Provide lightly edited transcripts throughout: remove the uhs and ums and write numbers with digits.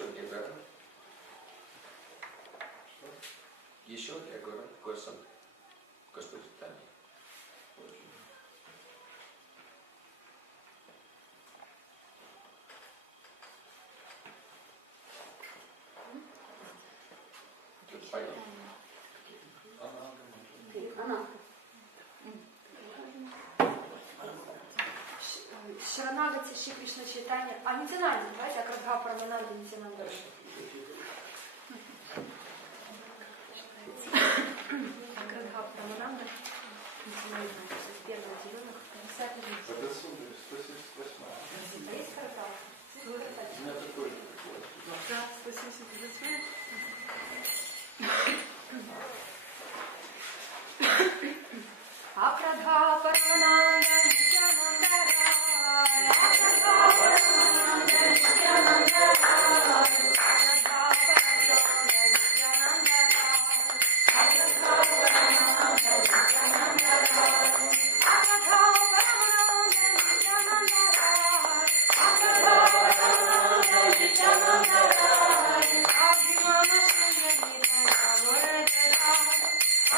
Еще где город? Еще где город? Город Господь Тани. Тут пойдем. Шаранагати, Шри Кришна Чайтанья. А Нитянанди, давайте, Акрадха Парамананди Нитянанди. Акрадха Парамананди Нитянанди. Первый зеленый, пятый зеленый. Это сударь, 178. А есть Карта? У меня такой. Да, 178. Акрадха Парамананда Нитянанда Рай. Акрадха Paramananda Nityananda Raya. Akradha Paramananda Nityananda Raya. Akradha Paramananda Nityananda Raya. Akradha Paramananda Nityananda Raya. Akradha Paramananda Nityananda Raya. Abhimana Shunya Nityananda Raya.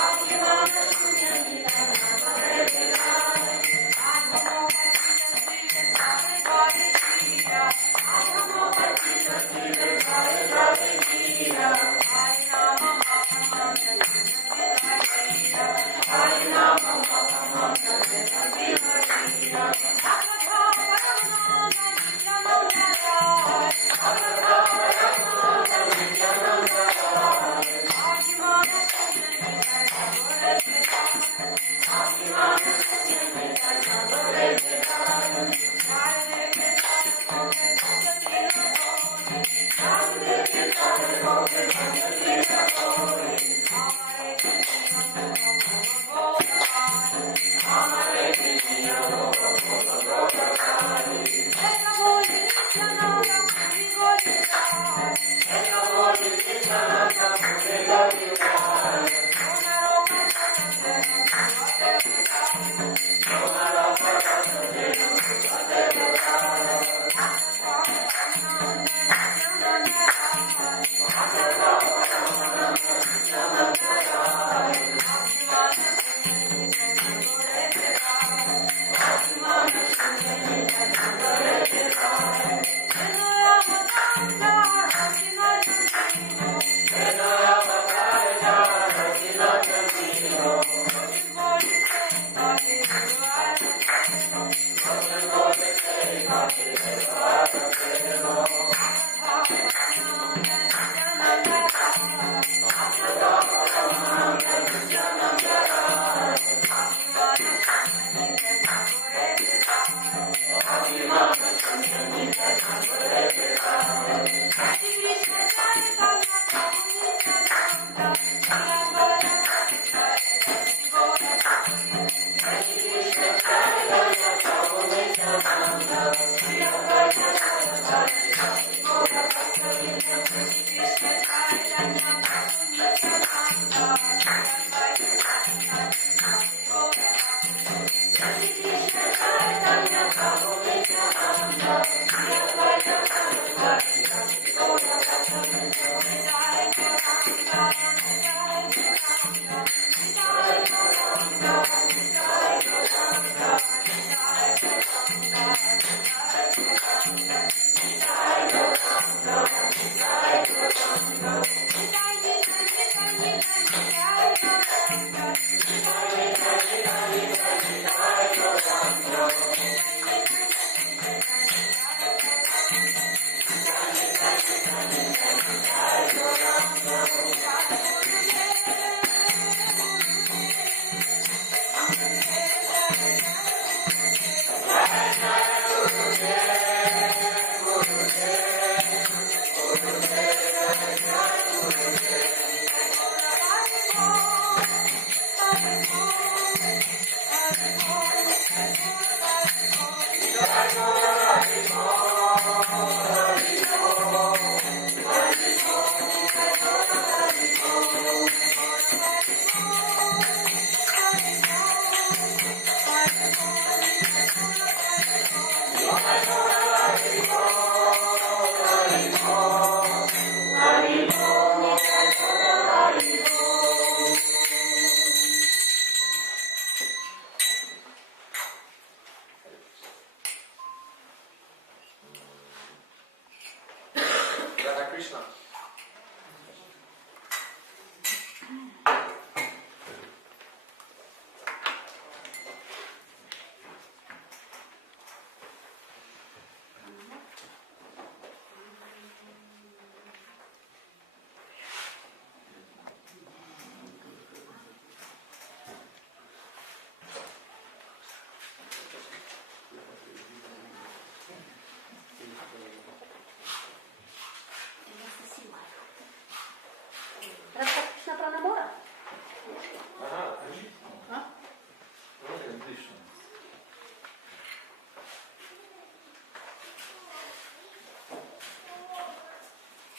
Abhimana Shunya Nityananda Raya.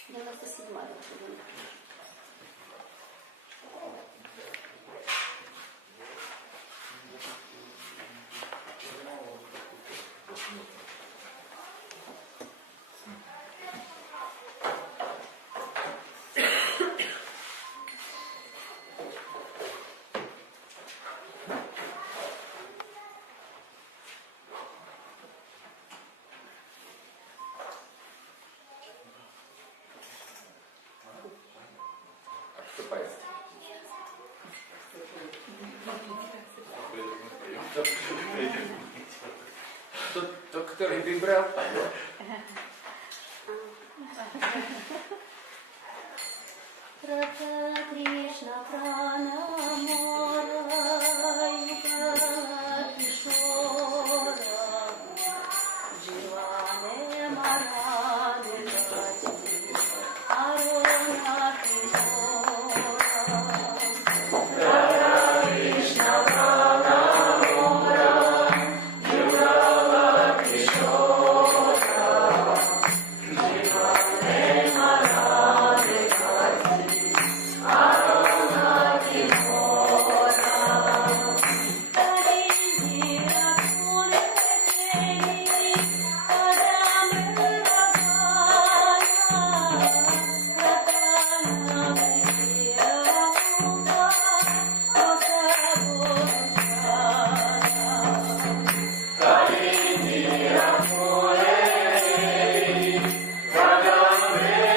97-я. Кто поет? Тот, который вибрал, поет. Радха Кришна Пранамора Юга Кишора Дживане Маране Гати Арона Кишора Радха Кришна Пранамора Юга Кишора Дживане Маране Гати Arona Kishora Karinira Pune Teni Kadam Ravana Ratana Priya Uta Osabodhana Karinira Pune Teni Kadam Ravana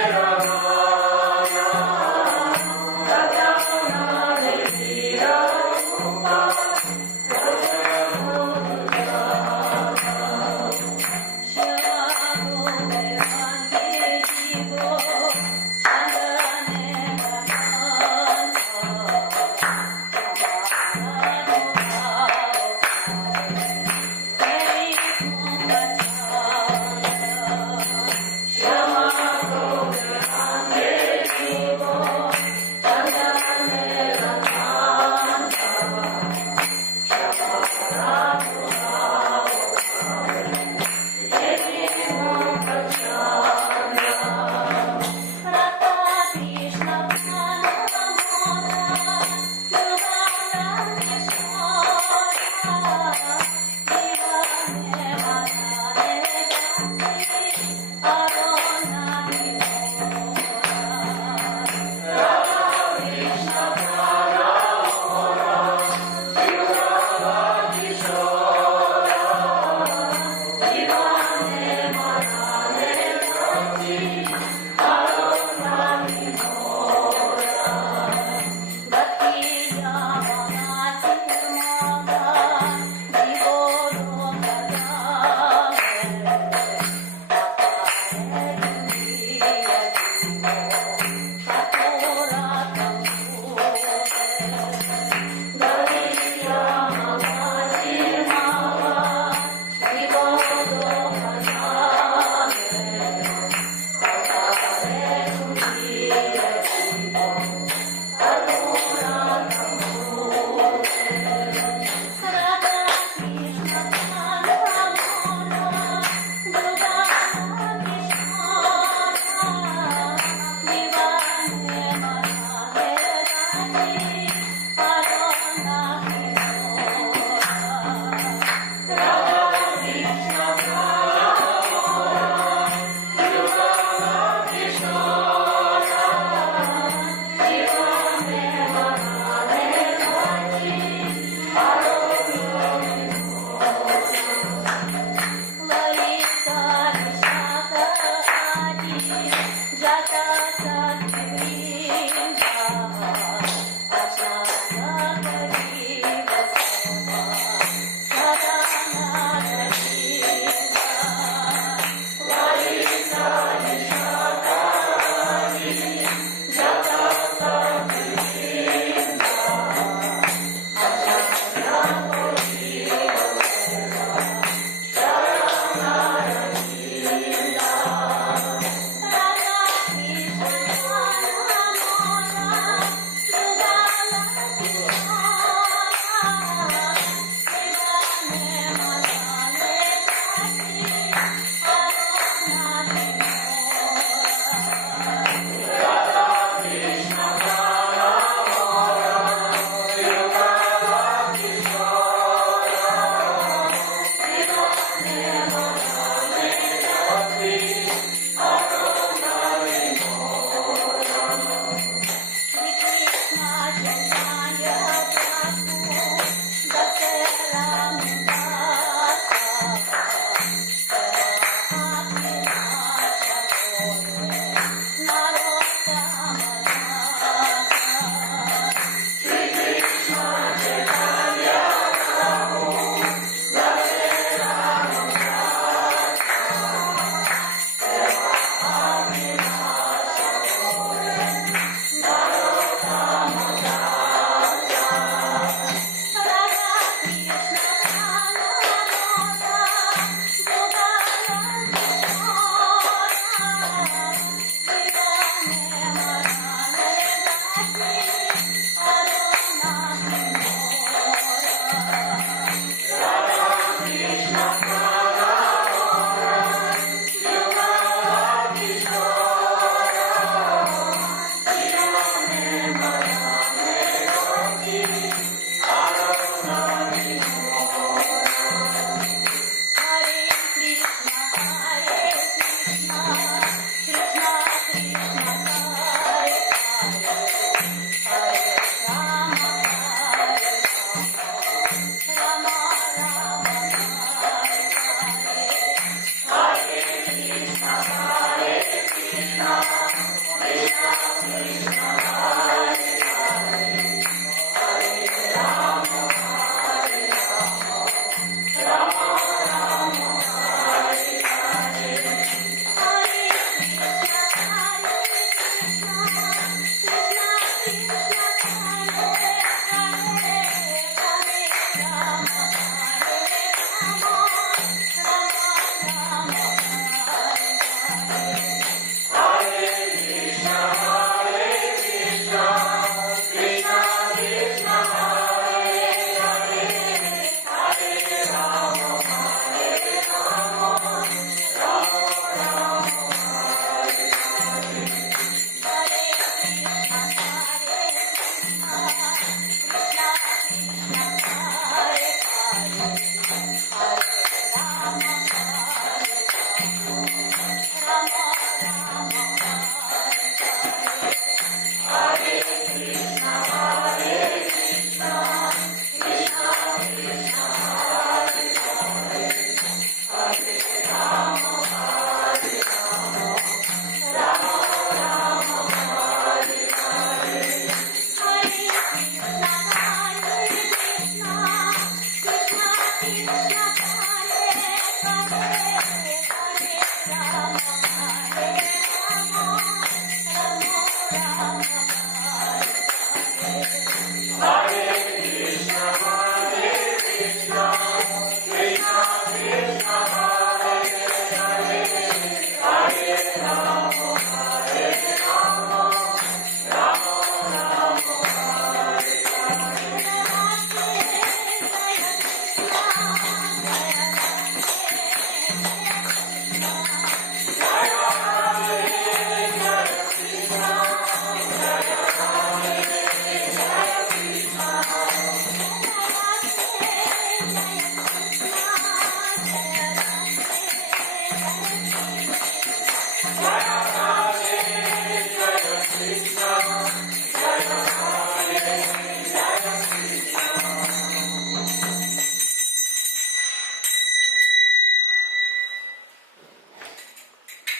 Radha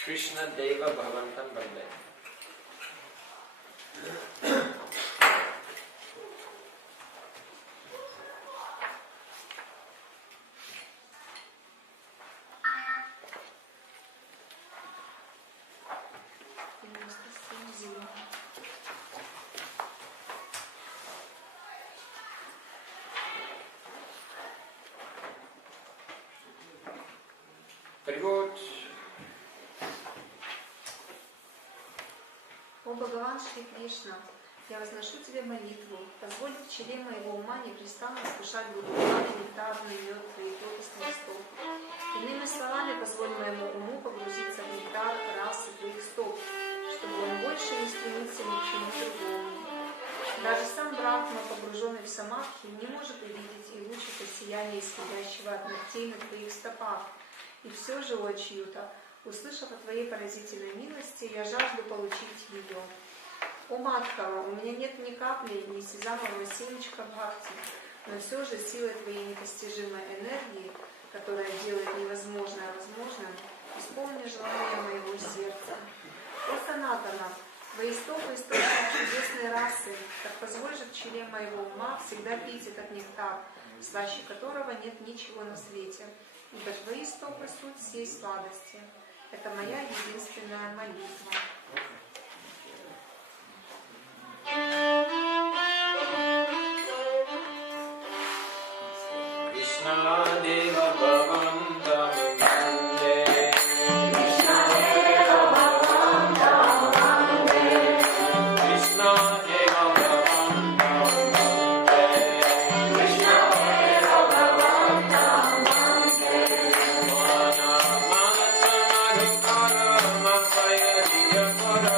Krishna Deva Bhavantam Bande. Перевод. О Бхагаван Шри Кришна, я возношу тебе молитву, позволь в челе моего ума непрестанно вкушать благоуханный нектарный мед твоих лотосных стоп. Иными словами, позволь моему уму погрузиться в нектар расы твоих стоп, чтобы он больше не стремится ни к чему другому. Даже сам Брахма, погруженный в самадхи, не может увидеть и лучика сияния, исходящего от ногтей на твоих стопах. И все же, о Ачьюта, услышав о твоей поразительной милости, я жажду получить ее. О Мадхава, у меня нет ни капли, ни сезамового семечка бхакти, но все же силой твоей непостижимой энергии, которая делает невозможное возможным, исполни желание моего сердца. О Санатана, твои стопы источник чудесной расы, так позволь же в челе моего ума всегда пить этот нектар, слаще которого нет ничего на свете, ибо твои стопы суть всей сладости. Это моя единственная молитва. Krishna Deva Bhavantam Bande. Krishna Deva Bhavantam Bande. Krishna Deva Bhavantam Bande. Krishna Deva Bhavantam Bande. Mana Mana Samadhukara Masaya Diya Para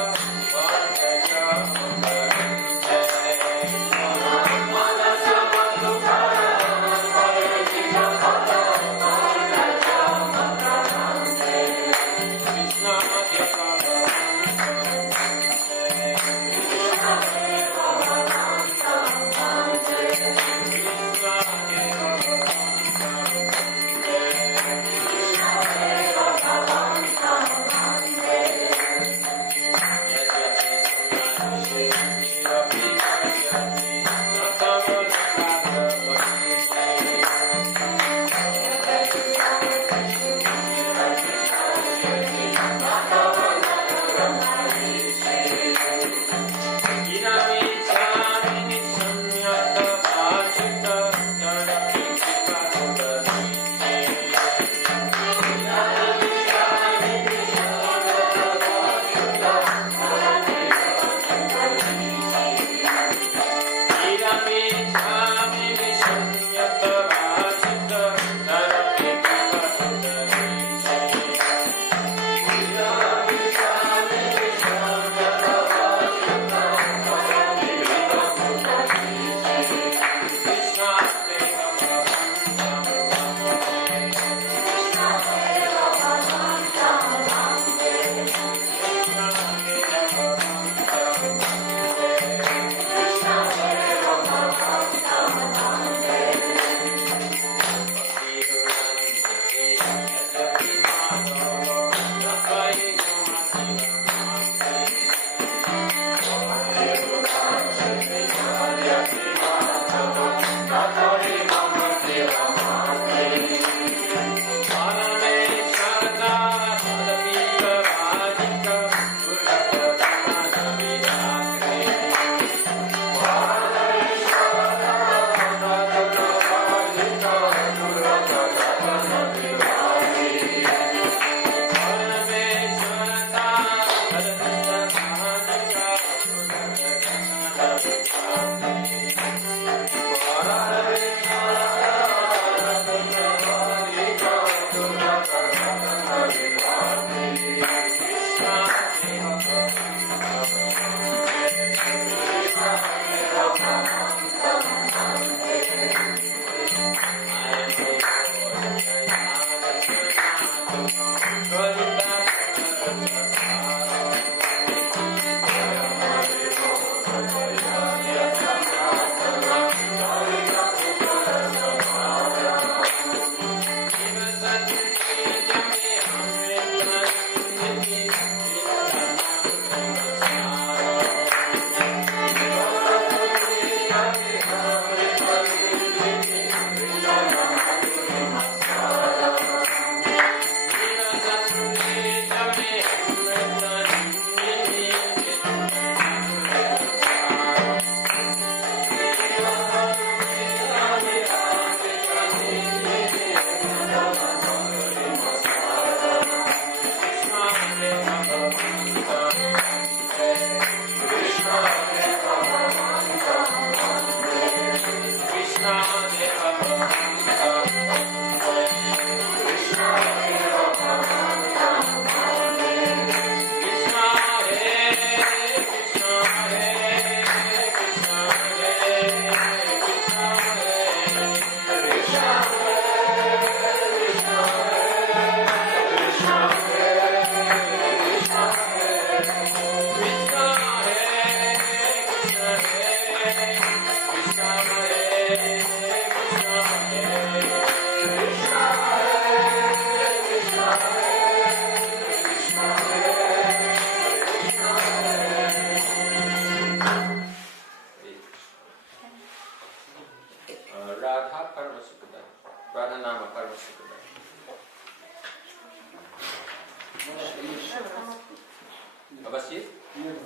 А у вас есть? Нет,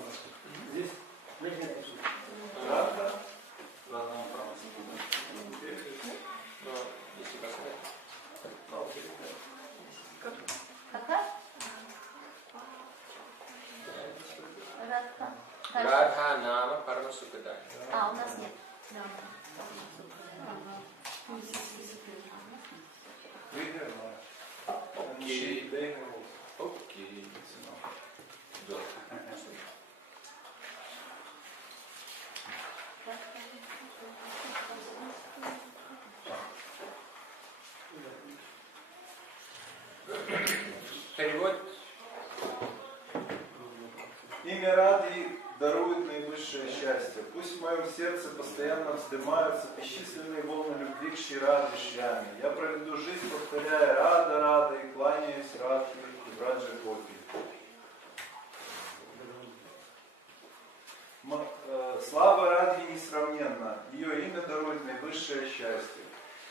здесь Ладно, если вас нет. Какая? Радха. Радха Нама Парамасукадай. А, у нас нет. Да. Окей. Окей. Да. Перевод. Имя Ради дарует наивысшее счастье. Пусть в моем сердце постоянно вздымаются бесчисленные волны любви к Шри Раде Шьяме. Я проведу жизнь, повторяя Рада, Рада и кланяюсь Радхе и Браджа Гопи. Слава Радхи несравненна. Ее имя дарует наивысшее счастье.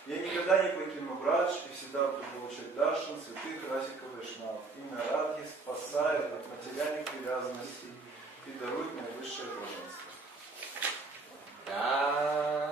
Я никогда не покину Брадж и всегда буду получать даршан святых Расика Вайшнав. Имя Радхи спасает от материальных привязанностей и дарует наивысшее блаженство. Radha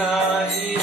Hare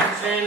Krishna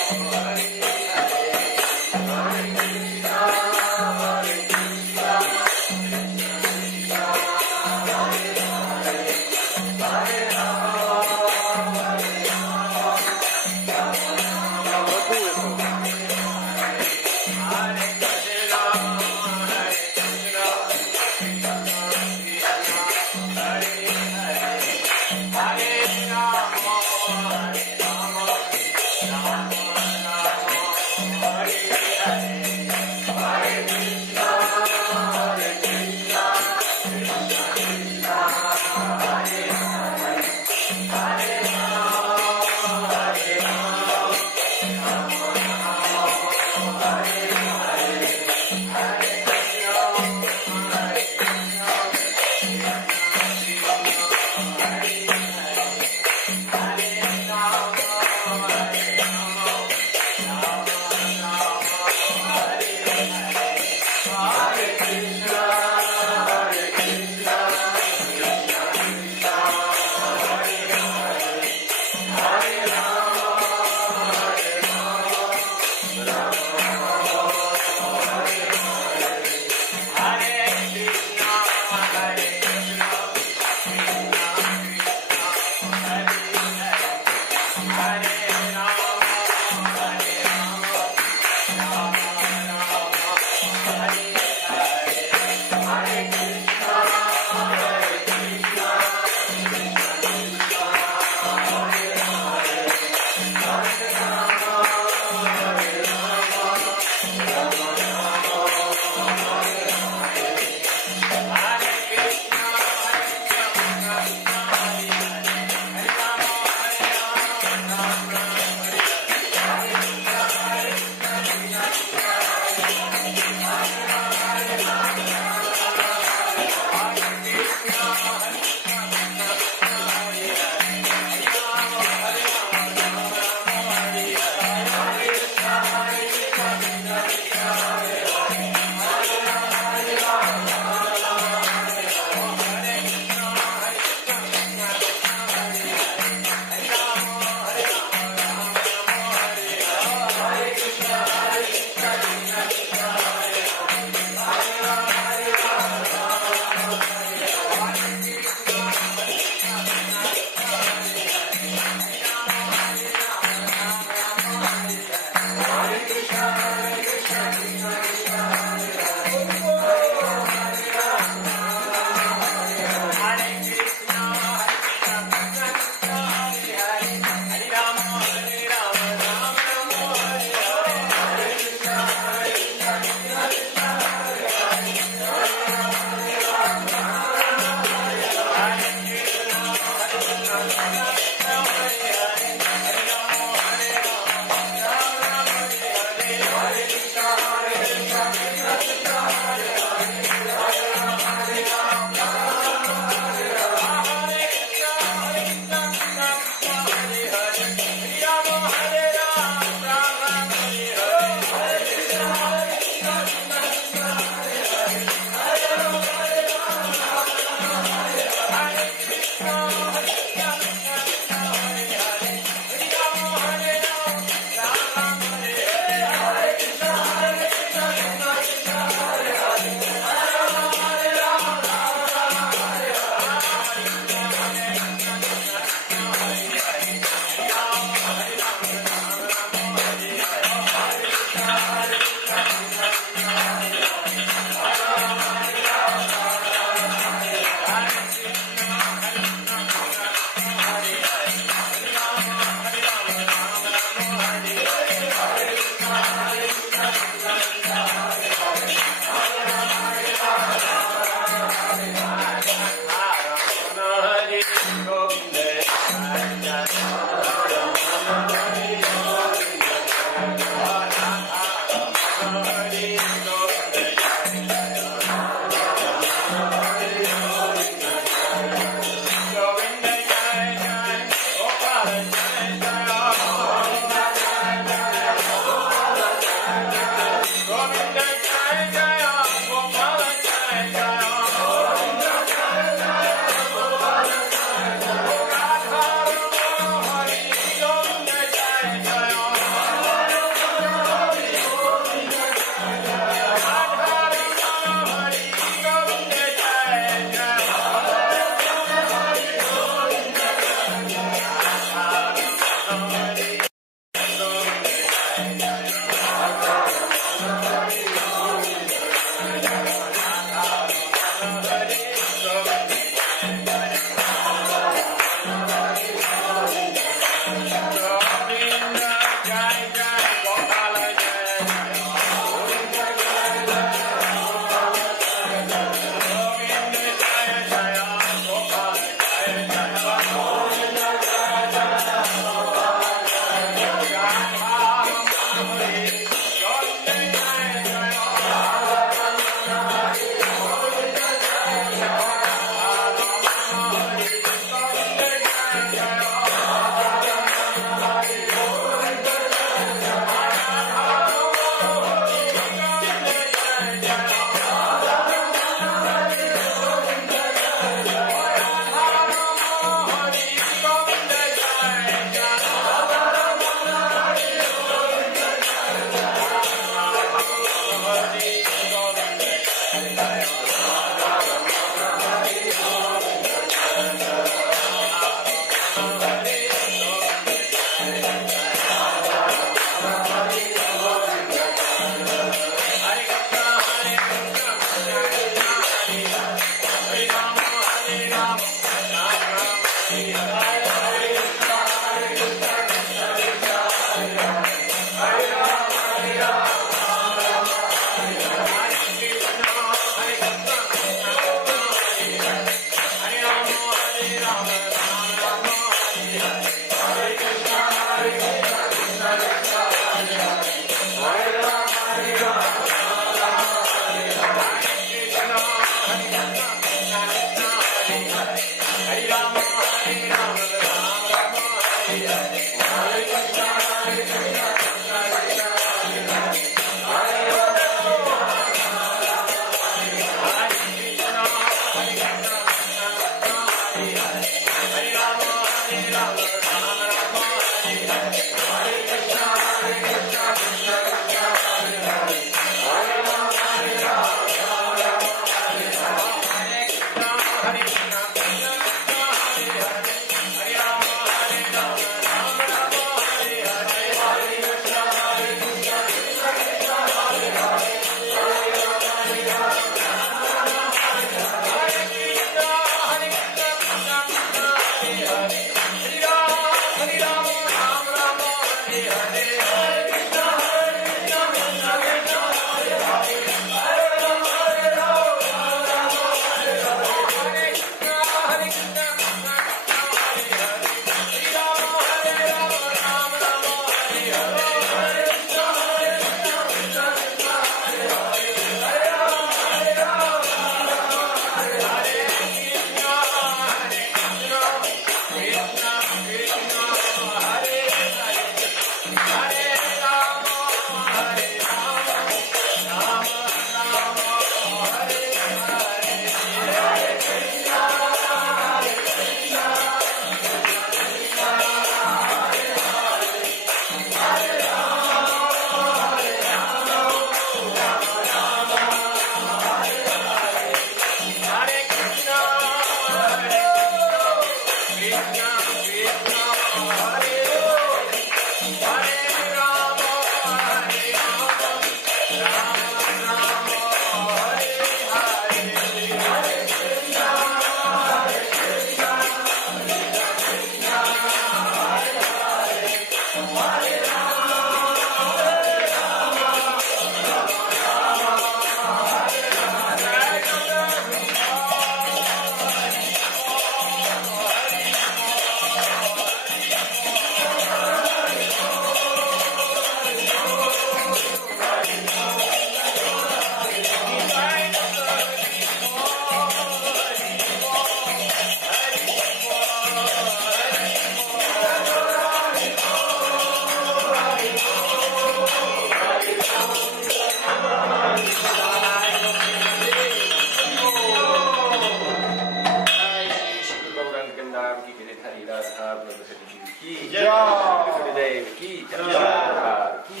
Ki Jai, Gurudev Ki Jai, Ki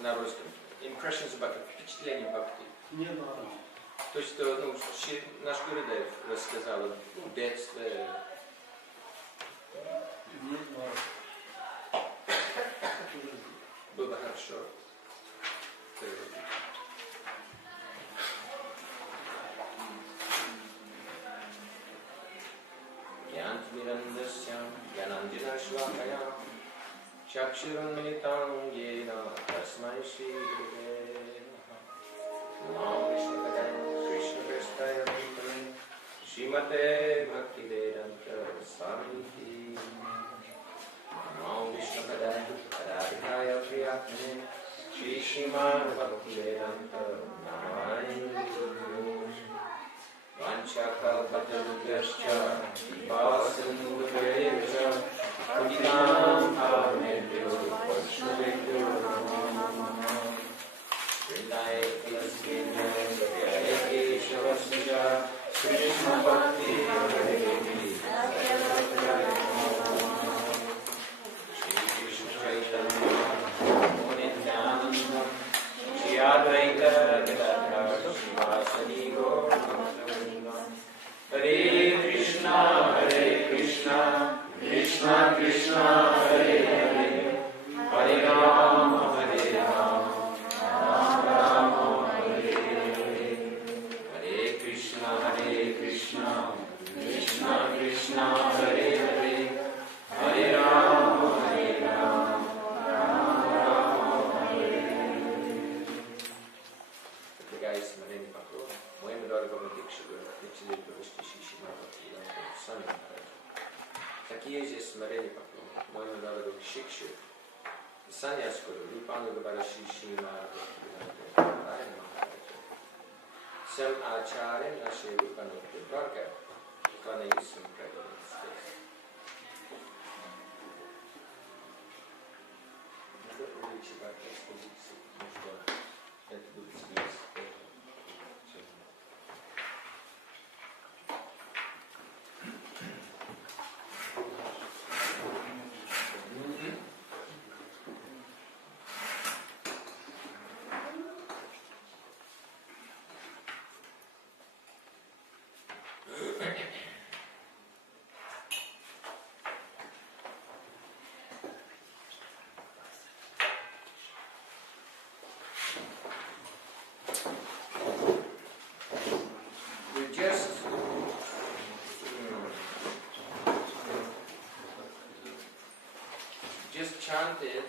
На русском. Impressions about впечатление бхакти. Не надо. То есть, ну, наш Гурудев рассказал в детстве. Не надо. Было хорошо. Янтмирандасям, янандинашвакая, чакширунмилитам ена, тасмай Шри Гурудев. Нам Вишнападам, Кришна Престая Бхутане, Шримате Бхактиведанта Свамити. Нам Вишнападам, Радхикая Приятне, Шри Шримад Бхактиведанта Намани. Vanchakalpatarubhyascha, Vipasindhubhyascha, Putitam Pavamebhyo, Vaishnavebhyo Namo Namaha. Vrindaye Kalasmina, Vyaya Keshavasya, Krishna Bhakti Yoga, Shri Krishna Chaitanya, Nityananda, Shri Advaita Gadadhar, Srivasadi Gaura. Hare Krishna, Krishna Krishna, Hare Hare, Hare Rama, Rama Rama, Hare Hare. Hare Krishna, Krishna Krishna, Hare Hare, Hare Rama, Rama Rama, Hare Hare. Guys, Marine Pakro, моим дорогому Дикшигу, Дикшигу, Сами такие же смирение поклон, моему народу Шикшу, Саньяскуру, Рупану Габараши Шима, всем ачарям нашей Рупану Габарка, кланяюсь им преданным здесь. Надо увеличивать экспозицию, потому что это будет здесь. Just chanted,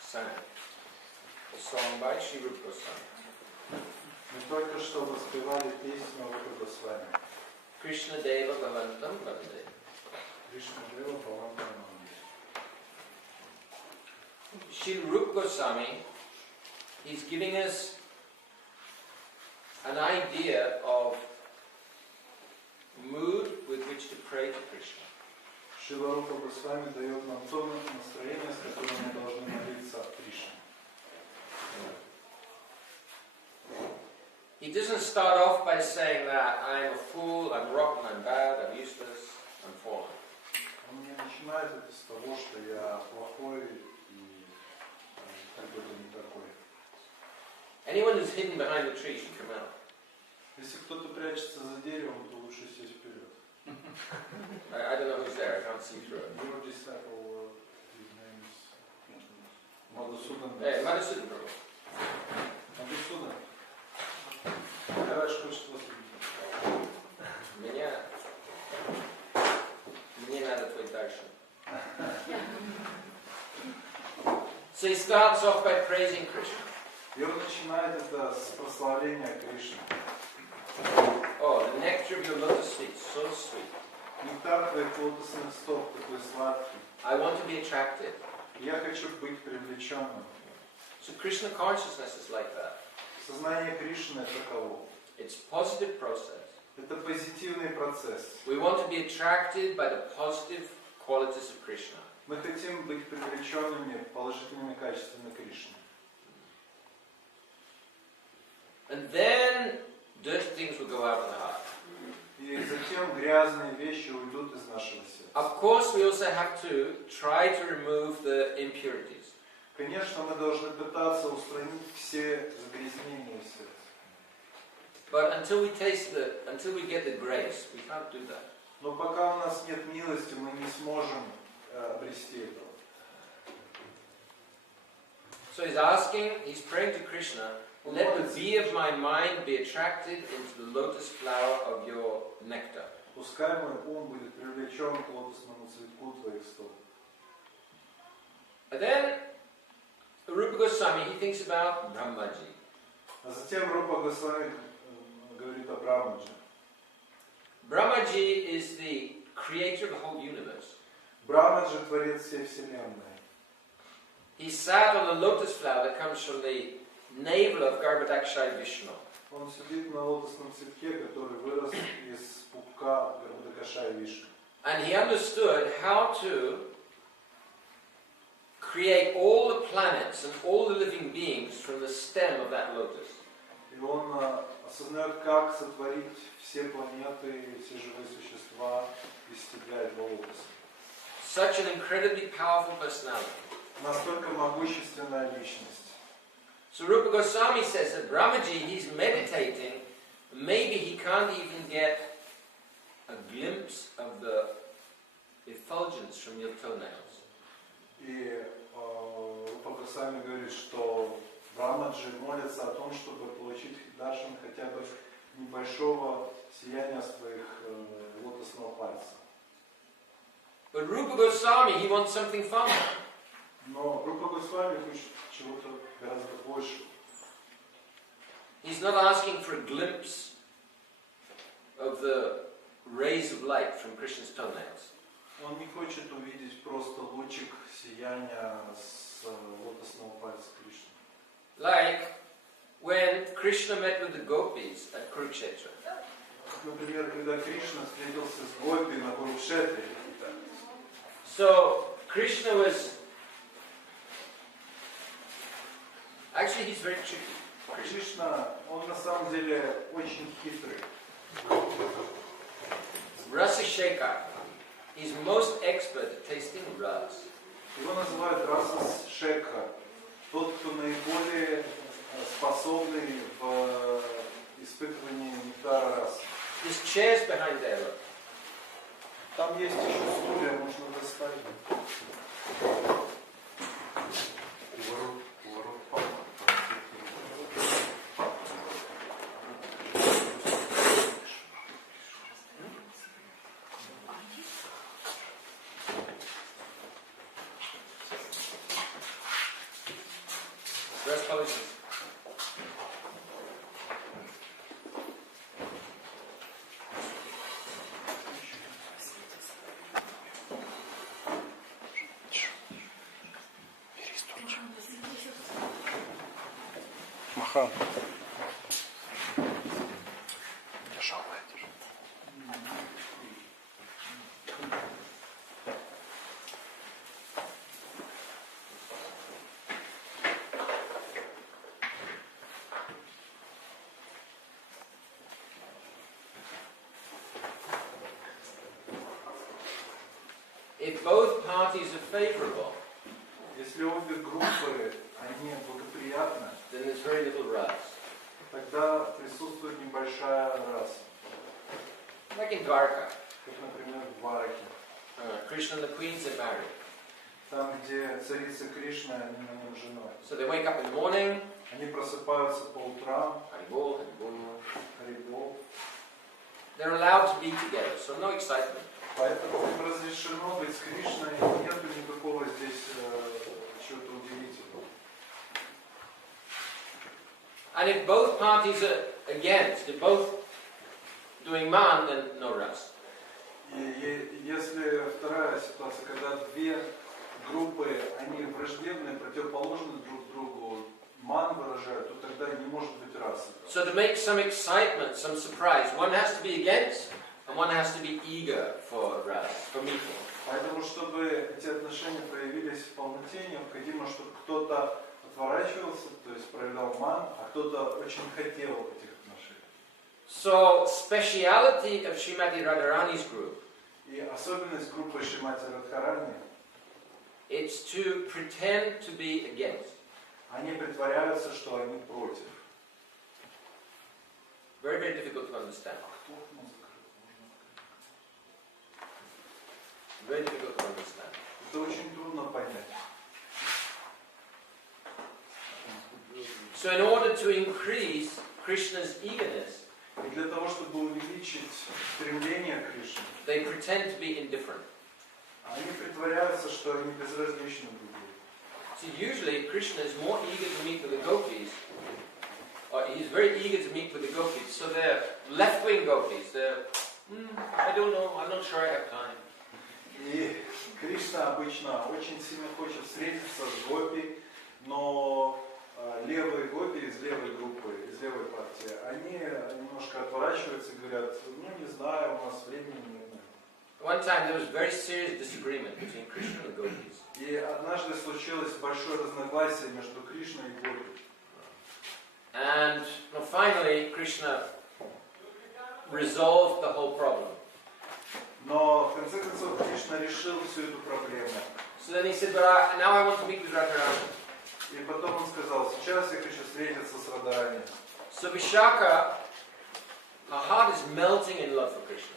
sang a song by Shri Gopinath. Мы только что воспевали песню Рупа Госвами. Krishna Deva Bhavantam Bhakti. Кришна Дева Бхавантам. Shri Rupa Goswami, he's giving us an idea of mood with which to pray to Krishna. Шрила Рупа Госвами дает нам то настроение, с которым мы должны молиться о Кришне. He doesn't start off by saying that I'm a fool, I'm rotten, I'm bad, I'm useless, I'm fallen. Он не начинает это с того, что я плохой и какой-то не такой. Anyone who's hidden behind the tree should come out. Если кто-то прячется за деревом, то лучше сесть вперед. I don't know who's there, I can't see through it. Your disciple, his name is Madhusudan. Hey, Madhusudan Prabhu. Madhusudan. Maharaj хочет вас увидеть. Мне надо твой дальше. So he starts off by praising Krishna. И он начинает это с прославления Кришны. Oh, the nectar of your lotus feet, so sweet. Нектар твоих лотосных стоп такой сладкий. I want to be attracted. Я хочу быть привлеченным. So Krishna consciousness is like that. Сознание Кришны таково. It's a positive process. Это позитивный процесс. We want to be attracted by the positive qualities of Krishna. Мы хотим быть привлеченными положительными качествами Кришны. And then go out of the heart. И затем грязные вещи уйдут из нашего сердца. Of course, we also have to try to remove the impurities. Конечно, мы должны пытаться устранить все загрязнения из сердца. But until we get the grace, we can't do that. Но пока у нас нет милости, мы не сможем обрести этого. So he's praying to Krishna, let the bee of my mind be attracted into the lotus flower of your nectar. Пускай мой ум будет привлечен к лотосному цветку твоих стоп. And then Rupa Goswami, he thinks about Brahmaji. А затем Рупа Госвами говорит о Брахмаджи. Brahmaji is the creator of the whole universe. Брахмаджи творец всей вселенной. He sat on the lotus flower that comes from the navel of Garbhodakshai Vishnu. Он сидит на лотосном цветке, который вырос из пупка Гарбхадакшая Вишну. And he understood how to create all the planets and all the living beings from the stem of that lotus. И он осознает, как сотворить все планеты, все живые существа из стебля этого лотоса. Such an incredibly powerful personality. Настолько могущественная личность. So Rupa Goswami says that Brahmaji, he's meditating, maybe he can't even get a glimpse of the effulgence from your toenails. И Рупа Госвами говорит, что Брахмаджи молятся о том, чтобы получить даршан хотя бы небольшого сияния своих лотосного пальца. But Rupa Goswami, he wants something far more. Но Рупа Госвами хочет чего-то гораздо больше. He's not asking for a glimpse of the rays of light from Krishna's toenails. Он не хочет увидеть просто лучик сияния с лотосного пальца Кришны. Like when Krishna met with the gopis at Kurukshetra. Например, когда Кришна встретился с Гопи на Курукшетре. So Krishna was actually he's very tricky. Кришна, он на самом деле очень хитрый. Rasa Shekhar. He's most expert at tasting ras. Его называют Раса Шекха. Тот, кто наиболее способный в испытывании нектара расы. There's chairs behind there. Look. Там есть еще стулья, можно достать. Dress policies. Махан. If both parties are favorable, Если обе группы, они благоприятны, then there's very little ras. тогда присутствует небольшая раса. Like in Dwarka, Как, например, в Вараке. Krishna and the queens are married. Там, где царица Кришна, они на нем женой. So they wake up in the morning, Они просыпаются по утрам, Haribol, Haribol. Харибол. They're allowed to be together, so no excitement. Поэтому им разрешено быть с Кришной, нет никакого здесь чего-то удивительного. And if both parties are against, if both doing man, then no ras. И если вторая ситуация, когда две группы, они враждебны, противоположны друг другу, ман выражают, то тогда не может быть расы. So to make some excitement, some surprise, one has to be against, and one has to be eager for ras, for meeting. Поэтому, чтобы эти отношения проявились в полноте, необходимо, чтобы кто-то отворачивался, то есть проявлял ман, а кто-то очень хотел этих отношений. So, speciality of Srimati Radharani's group, И особенность группы Шримати Радхарани, it's to pretend to be against. они притворяются, что они против. Very, very difficult to understand. Very difficult to understand. Это очень трудно понять. So in order to increase Krishna's eagerness, И для того, чтобы увеличить стремление к Кришне, they pretend to be indifferent. они притворяются, что они безразличны друг другу. So usually Krishna is more eager to meet with the gopis, or he's very eager to meet with the gopis. So they're left-wing gopis. They're, I don't know, I'm not sure I have time. И Кришна обычно очень сильно хочет встретиться с гопи, но левые гопи из левой группы, из левой партии, они немножко отворачиваются и говорят, ну не знаю, у нас времени нет. One time there was very serious disagreement between Krishna and the gopis. И однажды случилось большое разногласие между Кришной и гопи. And finally Krishna resolved the whole problem. Но в конце концов Кришна решил всю эту проблему. So then he said, but now I want to meet with Radharani. И потом он сказал, сейчас я хочу встретиться с Радхарани. So Vishaka, her heart is melting in love for Krishna.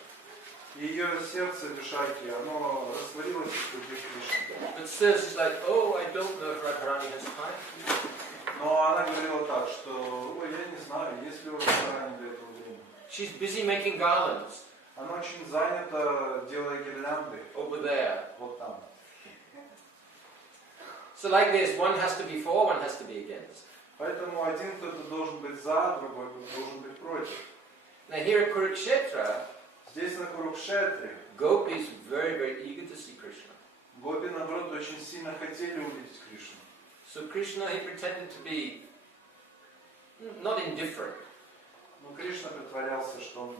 И ее сердце Вишаки, оно растворилось в любви к Кришне. But still she's like, oh, I don't know if Radharani has time. Но она говорила так, что, ой, я не знаю, есть ли у Радхарани для этого время. She's busy making garlands Она очень занята, делая гирлянды. over there. Вот там. So like this, one has to be for, one has to be against. Поэтому один кто-то должен быть за, другой должен быть против. Now here at Kurukshetra, Здесь на Курукшетре gopis very, very eager to see Krishna. гопи, наоборот, очень сильно хотели увидеть Кришну. So Krishna, he pretended to be not indifferent. Но Кришна притворялся, что он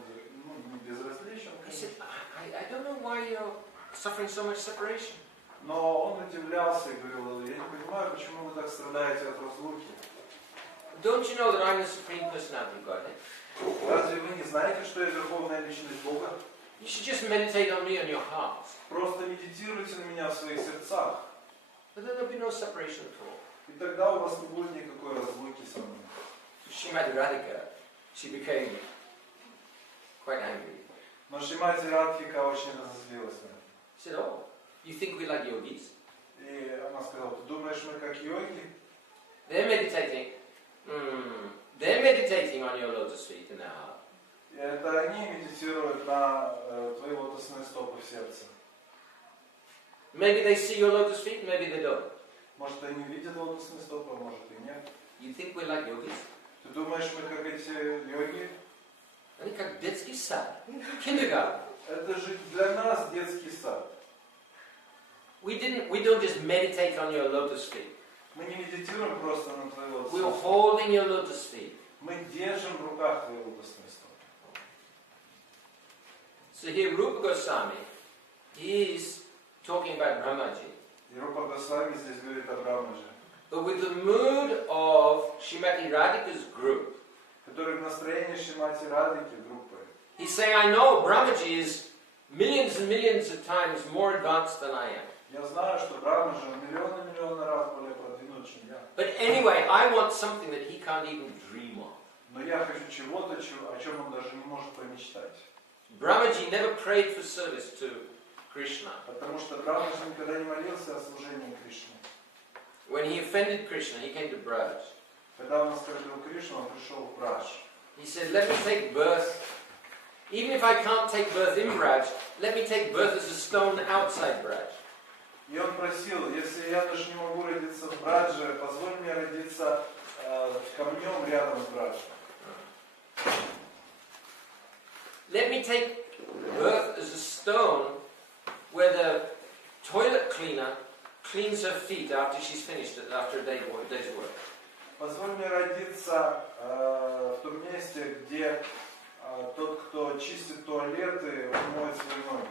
не безразличен. He said, I don't know why you're suffering so much separation. Но он удивлялся и говорил, я не понимаю, почему вы так страдаете от разлуки. Don't you know that I'm the Supreme Personality of Godhead? Разве вы не знаете, что я Верховная Личность Бога? You should just meditate on me in your hearts. Просто медитируйте на меня в своих сердцах. But then there'll be no separation at all. И тогда у вас не будет никакой разлуки со мной. Srimati Radhika, she became quite angry. Но Шримати Радхика очень разозлилась на это. She said, oh, you think we like yogis? И она сказала, ты думаешь, мы как йоги? They're meditating on your lotus feet in their heart. И это они медитируют на твои лотосные стопы в сердце. Maybe they see your lotus feet, maybe they don't. Может, они видят лотосные стопы, а может и нет. You think we're like yogis? Ты думаешь, мы как эти йоги? Они как детский сад, kindergarten. Это же для нас детский сад. We don't just meditate on your lotus feet. Мы не медитируем просто на твои We're лотосные стопы. holding your lotus feet. Мы держим в руках твои лотосные стопы. So here Rupa Goswami, he's talking about Brahmaji. И Рупа Госвами здесь говорит о Брамаже, But with the mood of Srimati Radhika's group, который в настроении Шримати Радхики группы. he's saying, I know Brahmaji is millions and millions of times more advanced than I am. Я знаю, что Брамажа миллионы раз более продвинут, чем я. But anyway, I want something that he can't even dream of. Но я хочу чего-то, о чем он даже не может помечтать. Brahmaji never prayed for service to Krishna. Потому что Брамажа никогда не молился о служении Кришне. When he offended Krishna, he came to Braj. Когда он оскорбил Кришну, он пришел в Брадж. He said, let me take birth. Even if I can't take birth in Braj, let me take birth as a stone outside Braj. И он просил, если я даже не могу родиться в Брадже, позволь мне родиться камнем рядом с Браджем. Let me take birth as a stone where the toilet cleaner cleans her feet after she's finished it, after a day's work. Позволь мне родиться в том месте, где тот, кто чистит туалеты, моет свои ноги.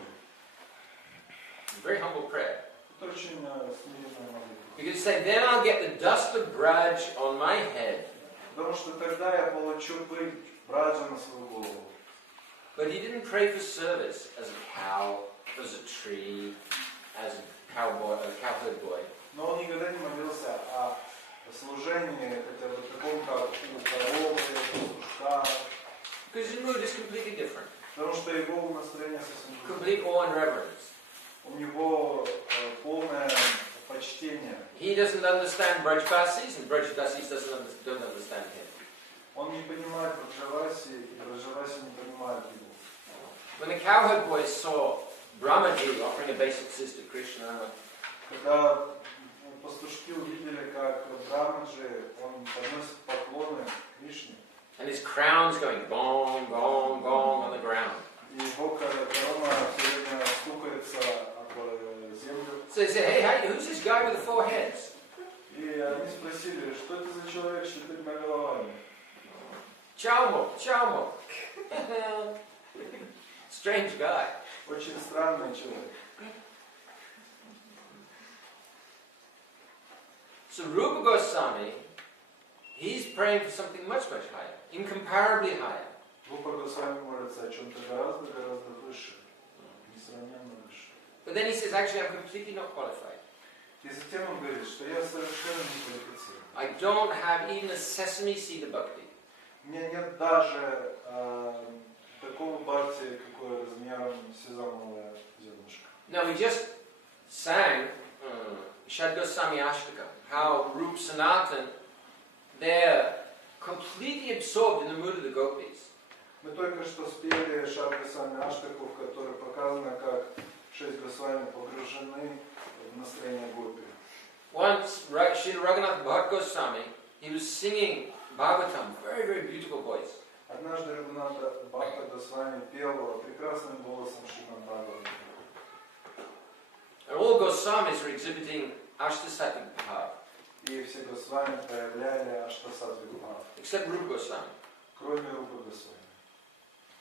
Very humble prayer. Это очень смиренная молитва. Because say, then I'll get the dust of Braj on my head. Потому что тогда я получу пыль Браджа на свою голову. But he didn't pray for service as a cow, as a tree, as a cowherd boy. Но он никогда не молился о служении, хотя бы таком, как у коровы, пастушка. Because his mood is completely different. Потому что его настроение совсем Complete другое. awe and reverence. У него полное почтение. He doesn't understand Brajvasis, and Brajvasis don't understand him. Он не понимает Браджаваси, и Браджаваси не понимает его. When the cowherd boys saw Brahmaji offering obeisances to Krishna, Когда пастушки увидели, как Брамаджи, он подносит поклоны Кришне, and his crown's going gong, gong, gong on the ground. и его корона все время стукается об землю. So they say, hey, who's this guy with the 4 heads? И они спросили, что это за человек с 4 головами? Chalmo, Chalmo. Strange guy. Очень странный человек. So Rupa Goswami, he's praying for something much, much higher, incomparably higher. Рупа Госвами молится о чем-то гораздо выше, несравненно выше. But then he says, actually, I'm completely not qualified. И затем он говорит, что я совершенно не квалифицирован. I don't have even a sesame seed of bhakti. У меня нет даже такого бхакти, какое размером сезамовое зернышко. Now, we just sang Shri Goswami Ashtaka, how Rup Sanatan, they're completely absorbed in the mood of the gopis. Мы только что спели Шри Госвами Аштаку, в которой показано, как 6 Госвами погружены в настроение гопи. Once, Shri Raghunath Goswami, he was singing Bhagavatam, very, very beautiful voice. Однажды Рагунатха Бхакта Госвами пел прекрасным голосом Шримад Бхагаватам. And all Goswamis were exhibiting Ashtasattvic bhav, И все Госвами проявляли Аштасаттвик Бхав, except Rupa Goswami. кроме Рупы Госвами.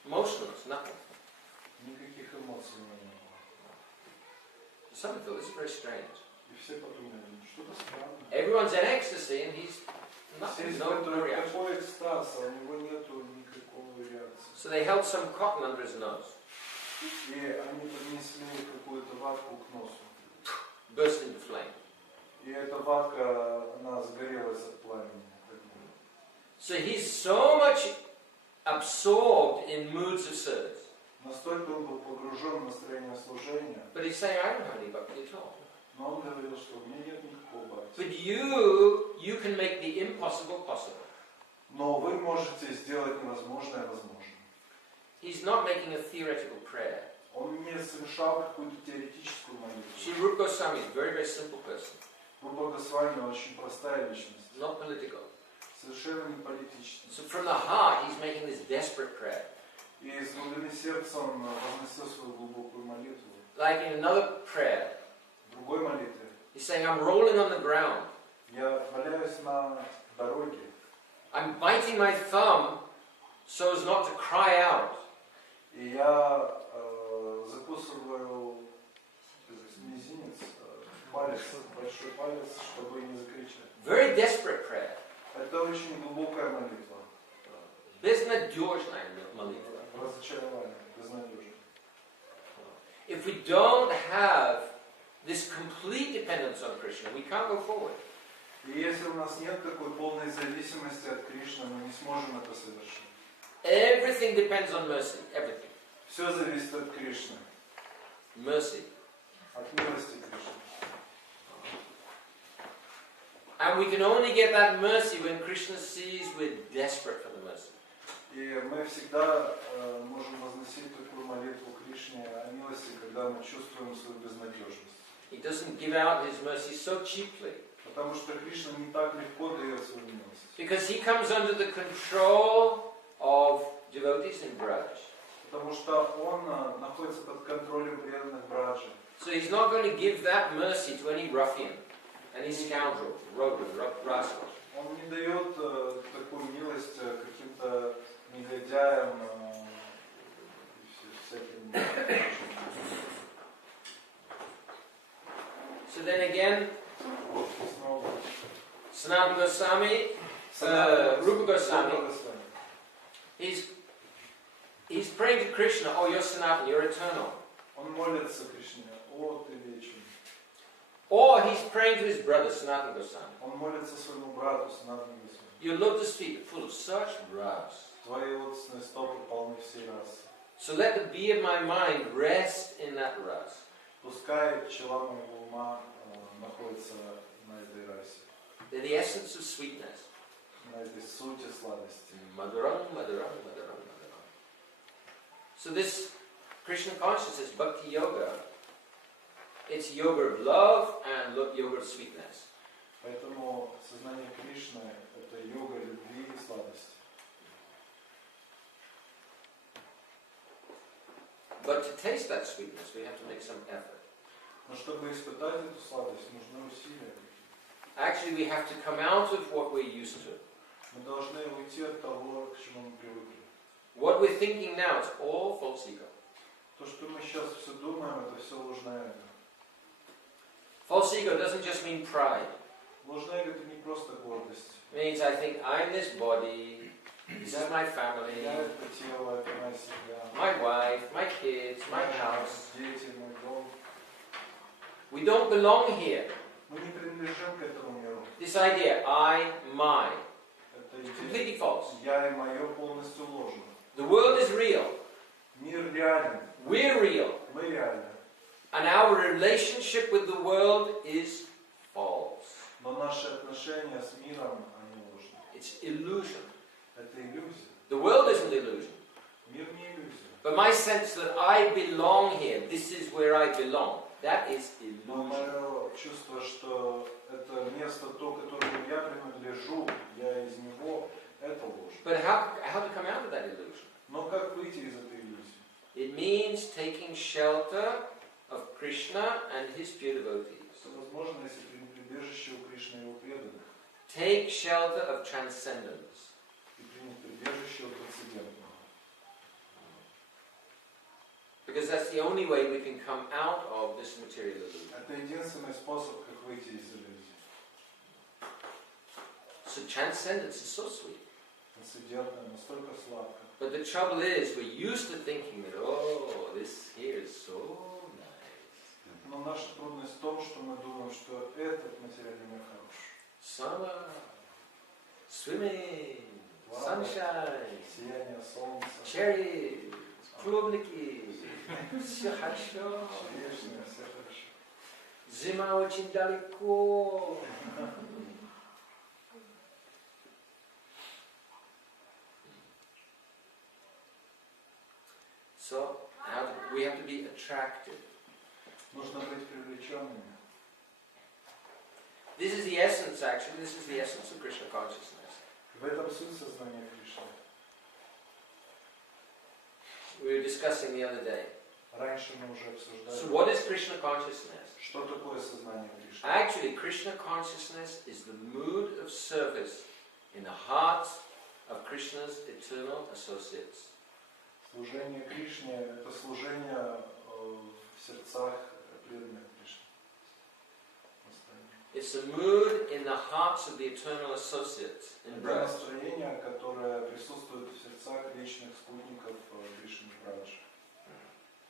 Motionless, nothing. Никаких эмоций у него не было. Some feel this is very strange. И все подумали, что-то странное. Everyone's in ecstasy and he's Все nothing, no испытывают reaction. такой экстаз, а у него нету никакого реакции. So they held some cotton under his nose, И они поднесли какую-то ватку к носу. burst into flame. И эта ватка, она загорелась от пламени. So he's so much absorbed in moods of service. Настолько он был погружен в настроение служения, But he's saying, I don't have any bhakti at all. но он говорил, что у меня нет никакого бхакти. But you can make the impossible possible. Но вы можете сделать невозможное возможным. He's not making a theoretical prayer. Он не совершал какую-то теоретическую молитву. Shri Rupa Goswami is a very, very simple person, Рупа Госвами очень простая личность, not political. совершенно не политическая. So from the heart, he's making this desperate prayer. И с глубины сердца он возносил свою глубокую молитву. Like in another prayer, В другой молитве he's saying, I'm rolling on the ground. я валяюсь на дороге, I'm biting my thumb so as not to cry out. и я закусываю мизинец, палец, большой палец, чтобы не закричать. Very desperate prayer. Это очень глубокая молитва. Безнадежная молитва. Разочарование, безнадежное. If we don't have this complete dependence on Krishna, we can't go forward. И если у нас нет такой полной зависимости от Кришны, мы не сможем это совершить. Everything depends on mercy. Everything. Все зависит от Кришны, Mercy. от милости Кришны. And we can only get that mercy when Krishna sees we're desperate for the mercy. И мы всегда можем возносить такую молитву Кришне о милости, когда мы чувствуем свою безнадежность. He doesn't give out his mercy so cheaply. Потому что Кришна не так легко дает свою милость. Because he comes under the control of devotees in Braj. Потому что он находится под контролем преданных Браджи. So he's not going to give that mercy to any ruffian, any scoundrel, rogue, rascal. Он не дает такую милость каким-то негодяям и всяким. So then again, Снова. Sanatana Goswami, Rupa Goswami, he's he's praying to Krishna, oh, you're Sanatana, you're eternal. Он молится Кришне, о, ты вечен. Or he's praying to his brother, Sanatana Goswami. Он молится своему брату Санатана Госвами. Your lotus feet are full of such rasa. Твои лотосные стопы полны всей расы. So let the bee of my mind rest in that rasa. Пускай пчела моего ума находится на этой расе, They're the essence of sweetness. на этой сути сладости. Madhuram, madhuram, madhuram, madhuram. So this Krishna consciousness, bhakti-yoga, it's yoga of love and yoga of sweetness. Поэтому сознание Кришны – это йога любви и сладости. But to taste that sweetness, we have to make some effort. Но чтобы испытать эту сладость, нужны усилия. Actually, we have to come out of what we're used to. Мы должны уйти от того, к чему мы привыкли. What we're thinking now, it's all false ego. То, что мы сейчас все думаем, это все ложное эго. False ego doesn't just mean pride. Ложное эго – это не просто гордость. It means I think I'm this body, this is my family, Я это тело, это моя семья, my wife, my kids, my house. дети, мой дом. We don't belong here. Мы не принадлежим к этому миру. This idea, I, my, Это it's идея completely false. «я» и «моё» полностью ложно. The world is real. Мир реален. We're real. Мы реальны. And our relationship with the world is false. Но наши отношения с миром, они ложны. It's illusion. Это иллюзия. The world isn't illusion. Мир не иллюзия. But my sense that I belong here, this is where I belong, that is Но illusion. мое чувство, что это место, то, которому я принадлежу, я из него, это ложь. But how to come out of that illusion? Но как выйти из этой иллюзии? It means taking shelter of Krishna and his pure devotees. Это возможно, если принять прибежище у Кришны и его преданных. Take shelter of transcendence. И принять прибежище у трансцендентного. Because that's the only way we can come out of this material illusion. Это единственный способ, как выйти из иллюзии. So transcendence is so sweet. Трансцендентное настолько сладко. But the trouble is, we're used to thinking that, oh, this here is so nice. Но наша трудность в том, что мы думаем, что этот материальный мир хорош. Summer, swimming, Ладно. sunshine, Сияние солнца, cherries, клубники, все хорошо. черешня, все хорошо. Зима очень далеко. So, we have to be attracted. Нужно быть привлеченными. This is the essence, actually, this is the essence of Krishna consciousness. В этом суть сознания Кришны. We were discussing the other day. Раньше мы уже So обсуждали, what is Krishna consciousness? что такое сознание Кришны. Actually, Krishna consciousness is the mood of service in the hearts of Krishna's eternal associates. Служение Кришне – это служение в сердцах преданных Кришне. It's a mood in the hearts of the eternal associates in Это Braj. настроение, которое присутствует в сердцах вечных спутников Кришны Браджа.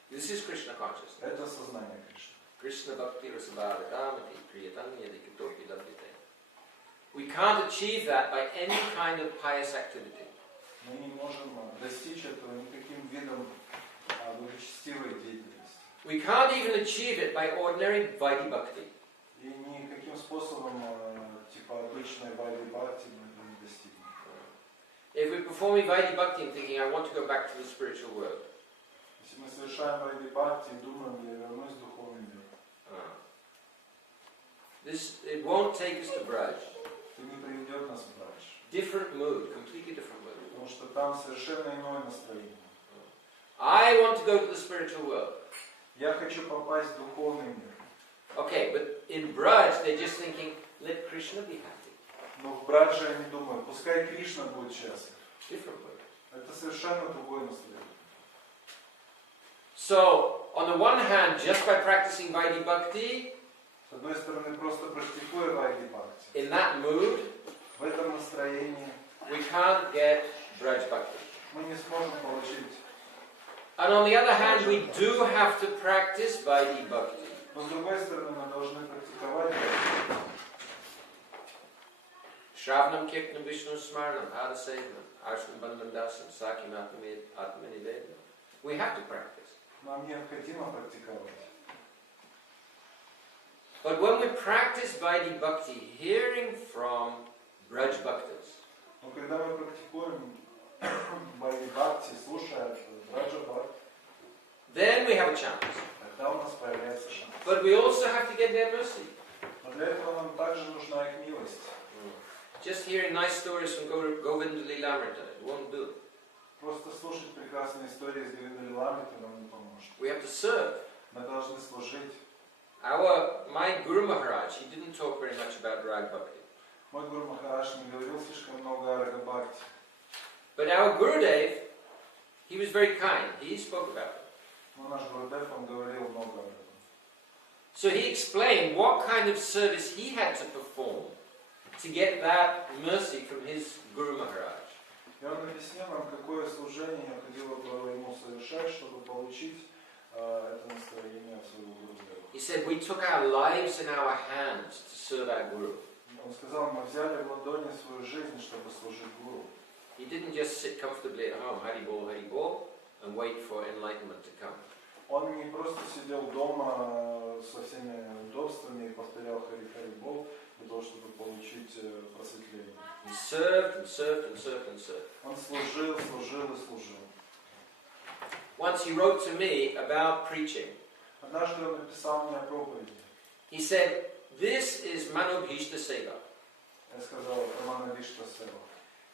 This is Krishna consciousness. Это сознание Кришны. Krishna bhakti rasabhadamati priyatanya dikitopi labhyate. We can't achieve that by any kind of pious activity. Мы не можем достичь этого никаким видом благочестивой деятельности. We can't even achieve it by ordinary Vaidhi bhakti. И никаким способом, типа обычной Вайди Бхакти, мы этого не достигнем. If we're performing Vaidhi bhakti and thinking, I want to go back to the spiritual world, Если мы совершаем Вайди Бхакти и думаем, я вернусь в духовный мир, it won't take us to Braj. это не приведет нас в Брадж. Different mood, completely different mood. Потому что там совершенно иное настроение. I want to go to the spiritual world. Я хочу попасть в духовный мир. Okay, but in Braj, they're just thinking, let Krishna be happy. Но в Брадже они думают, пускай Кришна будет счастлив. Different mood. Это совершенно другое настроение. So, on the one hand, just by practicing Vaidhi bhakti, С одной стороны, просто практикуя Вайди Бхакти, in that mood, в этом настроении we can't get Braj bhakti. мы не сможем получить And on the other hand, we do have to practice Vaidhi Bhakti. Но с другой стороны, мы должны практиковать Shravanam Kirtanam Vishnu Smaranam Hara Sevanam Arsham Bandham Dasam Sakyam Atmanivedam. We have to practice. Нам необходимо практиковать. But when we practice Vaidhi Bhakti, hearing from Braj Bhaktas, Но когда мы практикуем Вайди Бхакти, слушая Браджа Бхакти, then we have a chance. тогда у нас появляется шанс. But we also have to get their mercy. Но для этого нам также нужна их милость. Just hearing nice stories from Govinda Lilamrita, it won't do. Просто слушать прекрасные истории из Говинда Лиламриты нам не поможет. We have to serve. Мы должны служить. My Guru Maharaj, he didn't talk very much about Rag Bhakti. Мой Гуру Махарадж не говорил слишком много о Рага Бхакти. But our Gurudev, he was very kind. He spoke about it. Но наш Гурудев, он говорил много об этом. So he explained what kind of service he had to perform to get that mercy from his Guru Maharaj. И он объяснил нам, какое служение необходимо было ему совершать, чтобы получить это настроение от своего Гурудева. He said, we took our lives in our hands to serve our Guru. Он сказал, мы взяли в ладони свою жизнь, чтобы служить Гуру. He didn't just sit comfortably at home, Hari Bol, and wait for enlightenment to come. Он не просто сидел дома со всеми удобствами и повторял Хари Бол для того, чтобы получить просветление. He served and served and served and served. Он служил, служил и служил. Once he wrote to me about preaching. Однажды он написал мне о проповеди. He said, this is Manobhishta Seva. Я сказал, Романа Вишта Сева.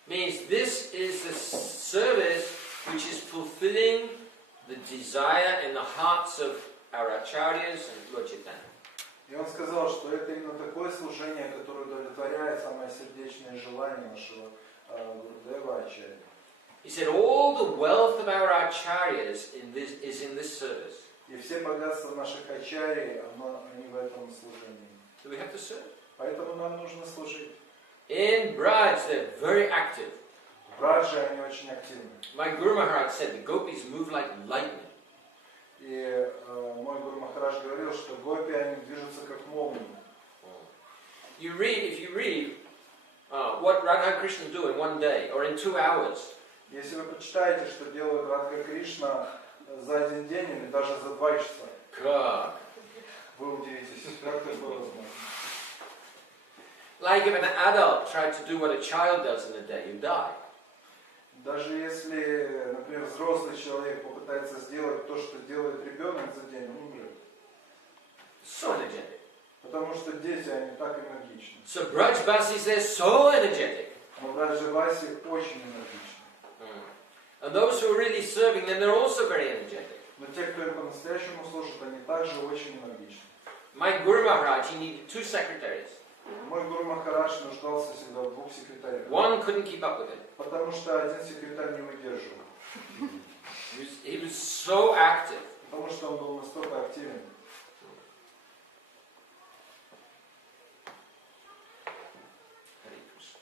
Means this is the service which is fulfilling the desire in the hearts of our acharyas and Lord Chaitanya. И он сказал, что это именно такое служение, которое удовлетворяет самое сердечное желание нашего Гурудева Ачарьи. He said all the wealth of our acharyas is in this service. И все богатства наших ачарьи, они в этом служении. So we have to serve. Поэтому нам нужно служить. In Braj, they're very active. В Брадже они очень активны. My Guru Maharaj said the gopis move like lightning. И мой Гуру Махарадж говорил, что гопи, они движутся как молнии. If you read what Radha and Krishna do in one day or in 2 hours, Если вы почитаете, что делает Радха Кришна за один день или даже за 2 часа, God. вы удивитесь, как такое возможно. Like if an adult tried to do what a child does in a day, you die. Даже если, например, взрослый человек попытается сделать то, что делает ребенок за день, он умрет. So energetic. Потому что дети, они так энергичны. So Braj Basis, they're so energetic. Но даже Васи очень энергичны. And those who are really serving them, they're also very energetic. Но те, кто им по-настоящему служит, они также очень энергичны. My Guru Maharaj, he needed 2 secretaries. Мой Гуру Махарадж нуждался всегда в 2 секретарях. One couldn't keep up with him. Потому что один секретарь не выдерживал. He was so active. Потому что он был настолько активен. Hare Krishna.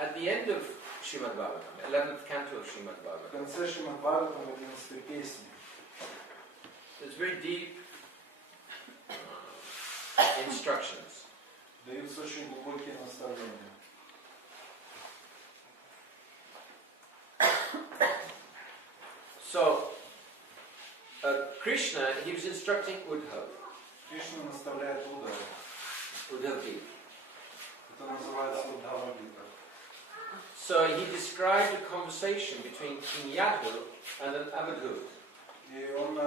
At the end of Srimad Bhagavatam, 11th canto of Srimad В Bhagavatam, конце Шримад Бхагаватам 11 песни there's very deep instructions. даются очень глубокие наставления. So, Krishna, he was instructing Uddhav. Кришна наставляет Уддхава. Uddhav Ji. Это называется Уддхава Гита. So he described a conversation between King Yadu and an Avadhut. И он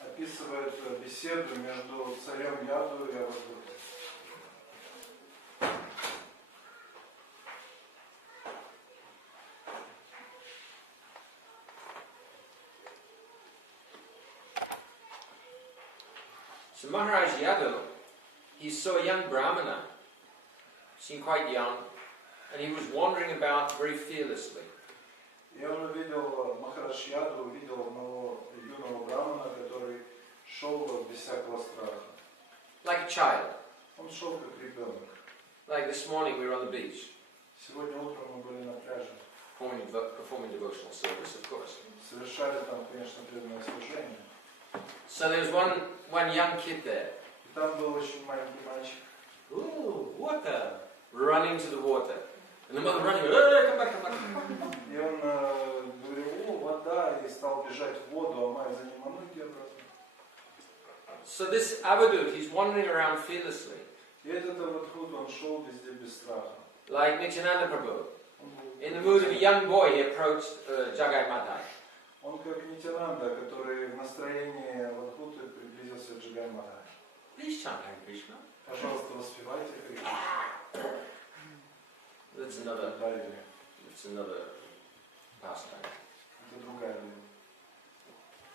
описывает беседу между царем Яду и Авадхутой. So Maharaj Yadu, he saw a young Brahmana, seemed quite young, and he was wandering about very fearlessly. И он увидел, Махарадж Яду увидел одного юного брамана, который шел без всякого страха. Like a child. Он шел как ребенок. Like this morning we were on the beach, Сегодня утром мы были на пляже. performing devotional service, of course. Совершали там, конечно, преданное служение. So there was one young kid there. И там был очень маленький мальчик. Ooh, water! Running to the water. And the mother running, hey, come back, come back. И он говорил, о, вода, и стал бежать в воду, а мать за ним, а ну иди обратно. So this Avadut, he's wandering around fearlessly. И этот Авадхут, он шел везде без страха. Like Nityananda Prabhu. In the mood of a young boy, he approached Jagai Madai. Он как Нитянанда, который в настроении Авадхуты приблизился к Джагай Махарадж. Please chant Hare Krishna. Пожалуйста, воспевайте Харе Кришна. That's another pastime. Это другая вера.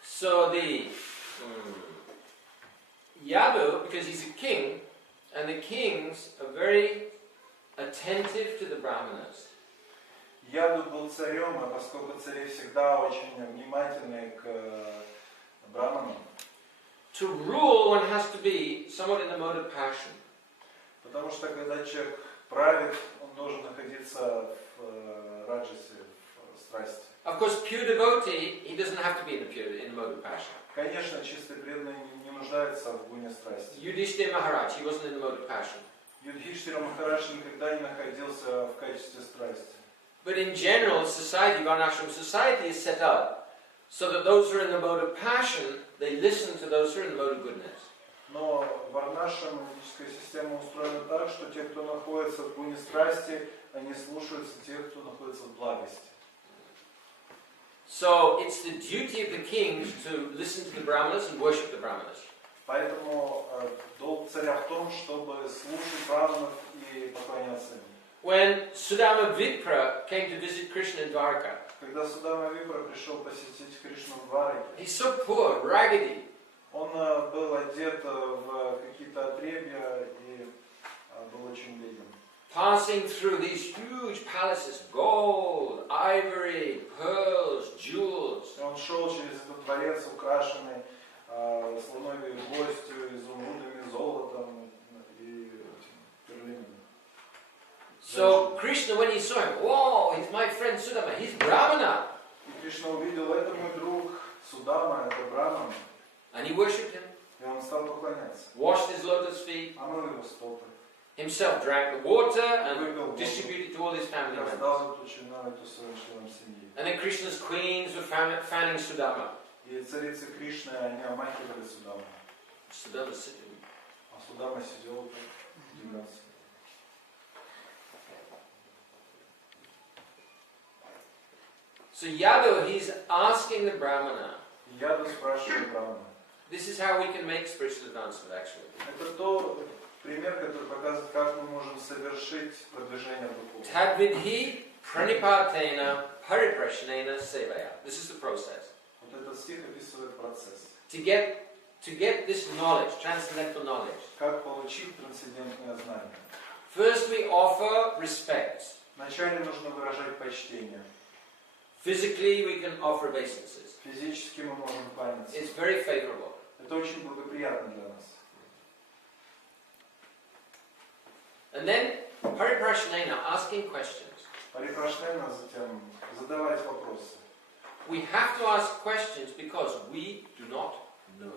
So the Yadu, because he's a king, and the kings are very attentive to the brahmanas. Яду был царем, а поскольку цари всегда очень внимательны к браманам, To rule, one has to be somewhat in the mode of passion. потому что когда человек правит, он должен находиться в раджасе, в страсти. Of course, pure devotee, he doesn't have to be in the mode of passion. Конечно, чистый преданный не нуждается в гуне страсти. Yudhishthira Maharaj, he wasn't in the mode of passion. Юдхиштхира Махарадж никогда не находился в качестве страсти. But in general, society, Varnashram society is set up so that those who are in the mode of passion, they listen to those who are in the mode of goodness. Но варнашрама ведическая система устроена так, что те, кто находится в гуне страсти, они слушаются тех, кто находится в благости. So it's the duty of the kings to listen to the brahmanas and worship the brahmanas. Поэтому долг царя в том, чтобы слушать браманов и поклоняться им. When Sudama Vipra came to visit Krishna in Dwarka, Когда Судама Випра пришел посетить Кришну в Двараке, he's so poor, raggedy. он был одет в какие-то отребья и был очень беден. Passing through these huge palaces, gold, ivory, pearls, jewels. И он шел через этот дворец, украшенный слоновьей гостью, изумрудами, золотом и перлинами. So Krishna, when he saw him, whoa, he's my friend Sudama, he's Brahmana. И Кришна увидел, это мой друг Судама, это Браман. And he worshipped him, И он стал поклоняться. washed his lotus feet, Омыл его стопы. himself drank the water and distributed to all his family members. Раздал эту чину, эту своим членам семьи. And then Krishna's queens were fanning Sudama. И царицы Кришны, они омахивали Судаму. Sudama sitting. А Судама сидел так, удивлялся. So Yadu, he's asking the Brahmana, Яду спрашиваю Брамана. this is how we can make spiritual advancement actually. Это тот пример, который показывает, как мы можем совершить продвижение в духовности. Tadvidhi pranipatena pariprashanena sevaya. This is the process. Вот этот стих описывает процесс. To get this knowledge, transcendental knowledge, Как получить трансцендентное знание. first we offer respect. Вначале нужно выражать почтение. Physically we can offer obeisances. Физически мы можем кланяться. It's very favorable. Это очень благоприятно для нас. And then pariprashanena, asking questions. Парипрашнена затем задавать вопросы. We have to ask questions because we do not know.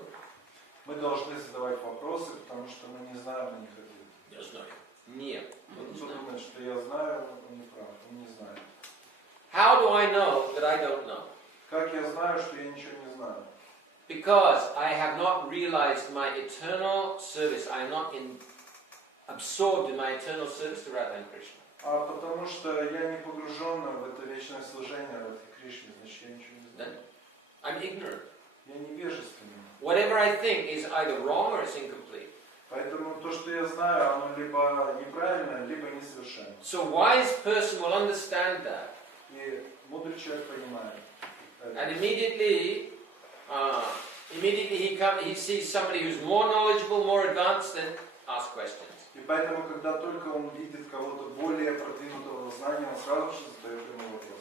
Мы должны задавать вопросы, потому что мы не знаем на них ответа. Я знаю. Нет. Кто думает, что я знаю, он не прав, он не знает. How do I know that I don't know? Как я знаю, что я ничего не знаю? Because I have not realized my eternal service. I am not absorbed in my eternal service to Radha and Krishna. А потому что я не погружен в это вечное служение, в этой Кришне, значит я ничего не знаю. I'm ignorant. Я невежественный. Whatever I think is either wrong or it's incomplete. Поэтому то, что я знаю, оно либо неправильно, либо несовершенно. So a wise person will understand that. И мудрый человек понимает. And immediately he sees somebody who's more knowledgeable, more advanced, and asks questions. И поэтому, когда только он видит кого-то более продвинутого в знании, он сразу же задает ему вопрос.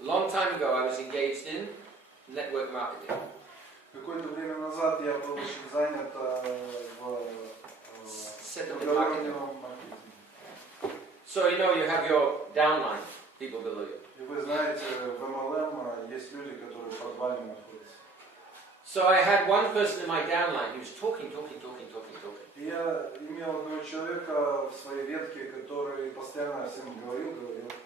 A long time ago I was engaged in network marketing. Какое-то время назад я был очень занят в Settlement marketing. маркетинге. So you know you have your downline, people below you. И вы знаете, в MLM есть люди, которые под вами находятся. So I had one person in my downline who was talking. И я имел одного человека в своей ветке, который постоянно всем говорил.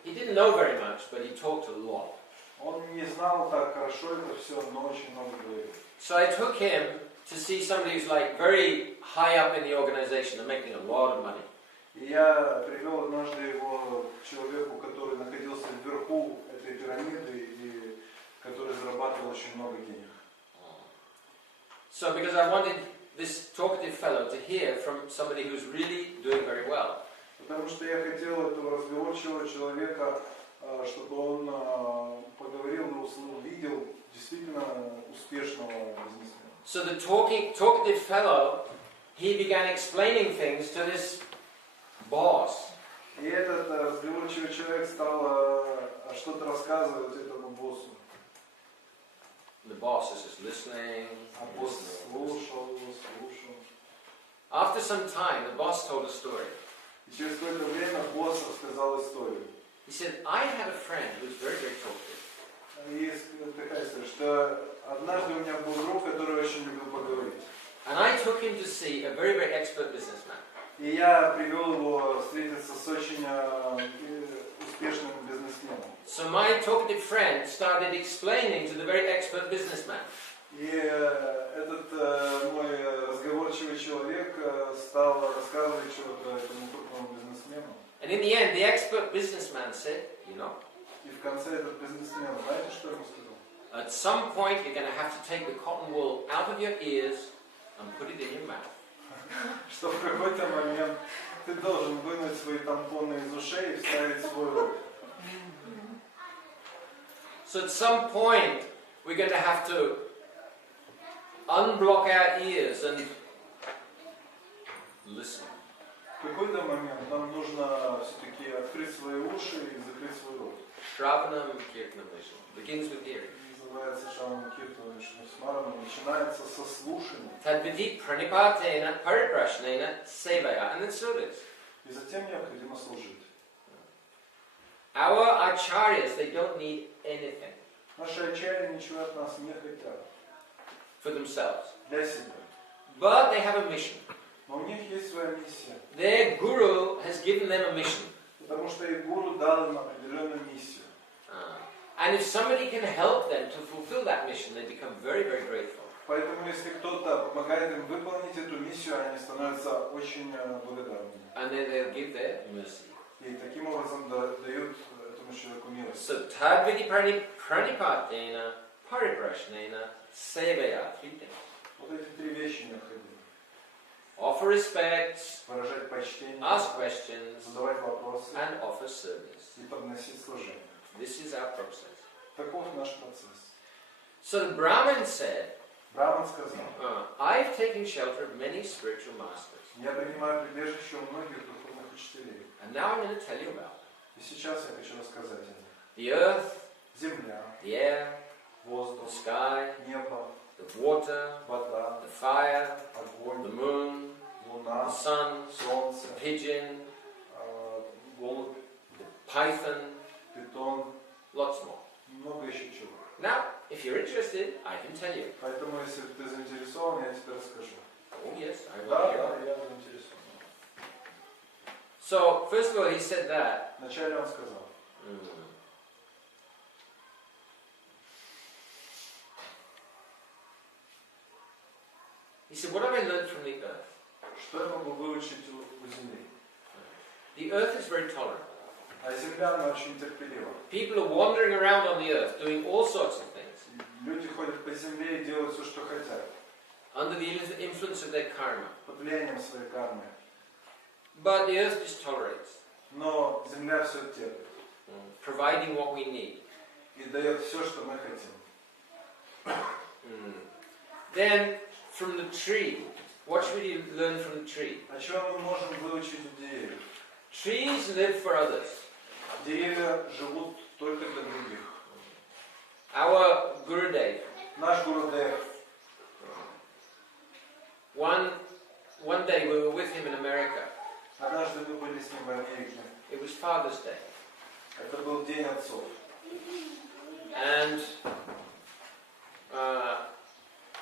He didn't know very much, but he talked a lot. Он не знал так хорошо это все, но очень много говорил. So I took him to see somebody who's like very high up in the organization and making a lot of money. И я привел однажды его к человеку, который находился вверху этой пирамиды и который зарабатывал очень много денег. So because I wanted this talkative fellow to hear from somebody who's really doing very well. Потому что я хотел этого разговорчивого человека, чтобы он поговорил и увидел действительно успешного бизнесмена. So the talkative fellow, he began explaining things to this boss. И этот разговорчивый человек стал что-то рассказывать этому боссу. The boss is just listening. А босс слушал. After some time, the boss told a story. И через какое-то время босс рассказал историю. He said, I had a friend who was very, very talkative. И такая история, что однажды у меня был друг, который очень любил поговорить. And I took him to see a very, very expert businessman. И я привел его встретиться с очень успешным бизнесменом. So my talkative friend started explaining to the very expert businessman. И этот мой разговорчивый человек стал рассказывать что-то этому крупному бизнесмену. And in the end, the expert businessman said, you know, И в конце этот бизнесмен, знаете, что ему сказал? at some point you're going to have to take the cotton wool out of your ears and put it in your mouth. Что в какой-то момент ты должен вынуть свои тампоны из ушей и вставить в свой рот. So at some point we're going to have to unblock our ears and listen. В какой-то момент нам нужно все-таки открыть свои уши и закрыть свой рот. Shravanam Kirtanam Vishnu begins with hearing. Называется Шравана Киртана Вишну Смарана, начинается со слушания. Tadvidi pranipatena pariprashnena sevaya, and then service. И затем необходимо служить. Our acharyas, they don't need anything Наши ачарьи ничего от нас не хотят. for themselves. Для себя. But they have a mission. Но у них есть своя миссия. Their guru has given them a mission. Потому что их гуру дал им определенную миссию. And if somebody can help them to fulfill that mission, they become very, very grateful. Поэтому если кто-то помогает им выполнить эту миссию, они становятся очень благодарными. And then they'll give their mercy. И таким образом дают этому человеку милость. So, tadvidi pranipatena pariprashnena sevaya. 3 things. Вот эти 3 вещи необходимы. Offer respects, Выражать почтение, ask questions, задавать вопросы and offer service. и подносить служение. This is our process. Таков наш процесс. So the Brahmin said, Браман сказал, I've taken shelter of many spiritual masters. я принимаю прибежище у многих духовных учителей. And now I'm going to tell you about them. И сейчас я хочу рассказать о них. The earth, Земля, the air, воздух, the sky, небо, the water, вода, the fire, the огонь, moon, the луна, sun, солнце, the pigeon, голубь, the python, питон, lots more. много еще чего. Now, if you're interested, I can tell you. Поэтому, если ты заинтересован, я тебе расскажу. Oh yes, I will Да, hear. да, я заинтересован. So, first of all, he said that. Вначале он сказал, He said, what have I learned from the earth? Что я могу выучить у Земли? The earth is very tolerant. А Земля, она очень терпелива. People are wandering around on the earth doing all sorts of things Люди ходят по Земле и делают все, что хотят. under the influence of their karma. Под влиянием своей кармы. But the earth just tolerates, Но Земля все терпит. providing what we need. И дает все, что мы хотим. Then, from the tree, what should we learn from the tree? О чем мы можем выучить у деревьев? Trees live for others. Деревья живут только для других. Our Gurudev, Наш Гурудев, one day we were with him in America. однажды мы были с ним в Америке. It was Father's Day. Это был День отцов. And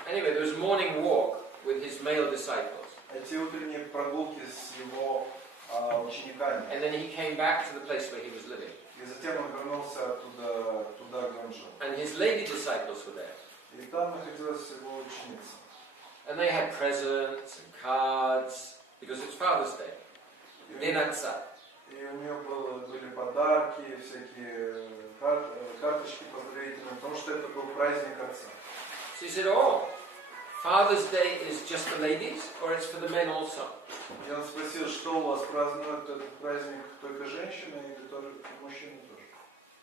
anyway, there was a morning walk with his male disciples. Эти утренние прогулки с его учениками. And then he came back to the place where he was living. И затем он вернулся туда, где он жил. And his lady disciples were there. И там находилась его ученица. And they had presents and cards, because it's Father's Day. День отца. И у нее были подарки, всякие карточки поздравительные, потому что это был праздник отца. So he said, oh, Father's Day is just for ladies, or it's for the men also? И он спросил, что у вас празднуют этот праздник только женщины или тоже мужчины тоже?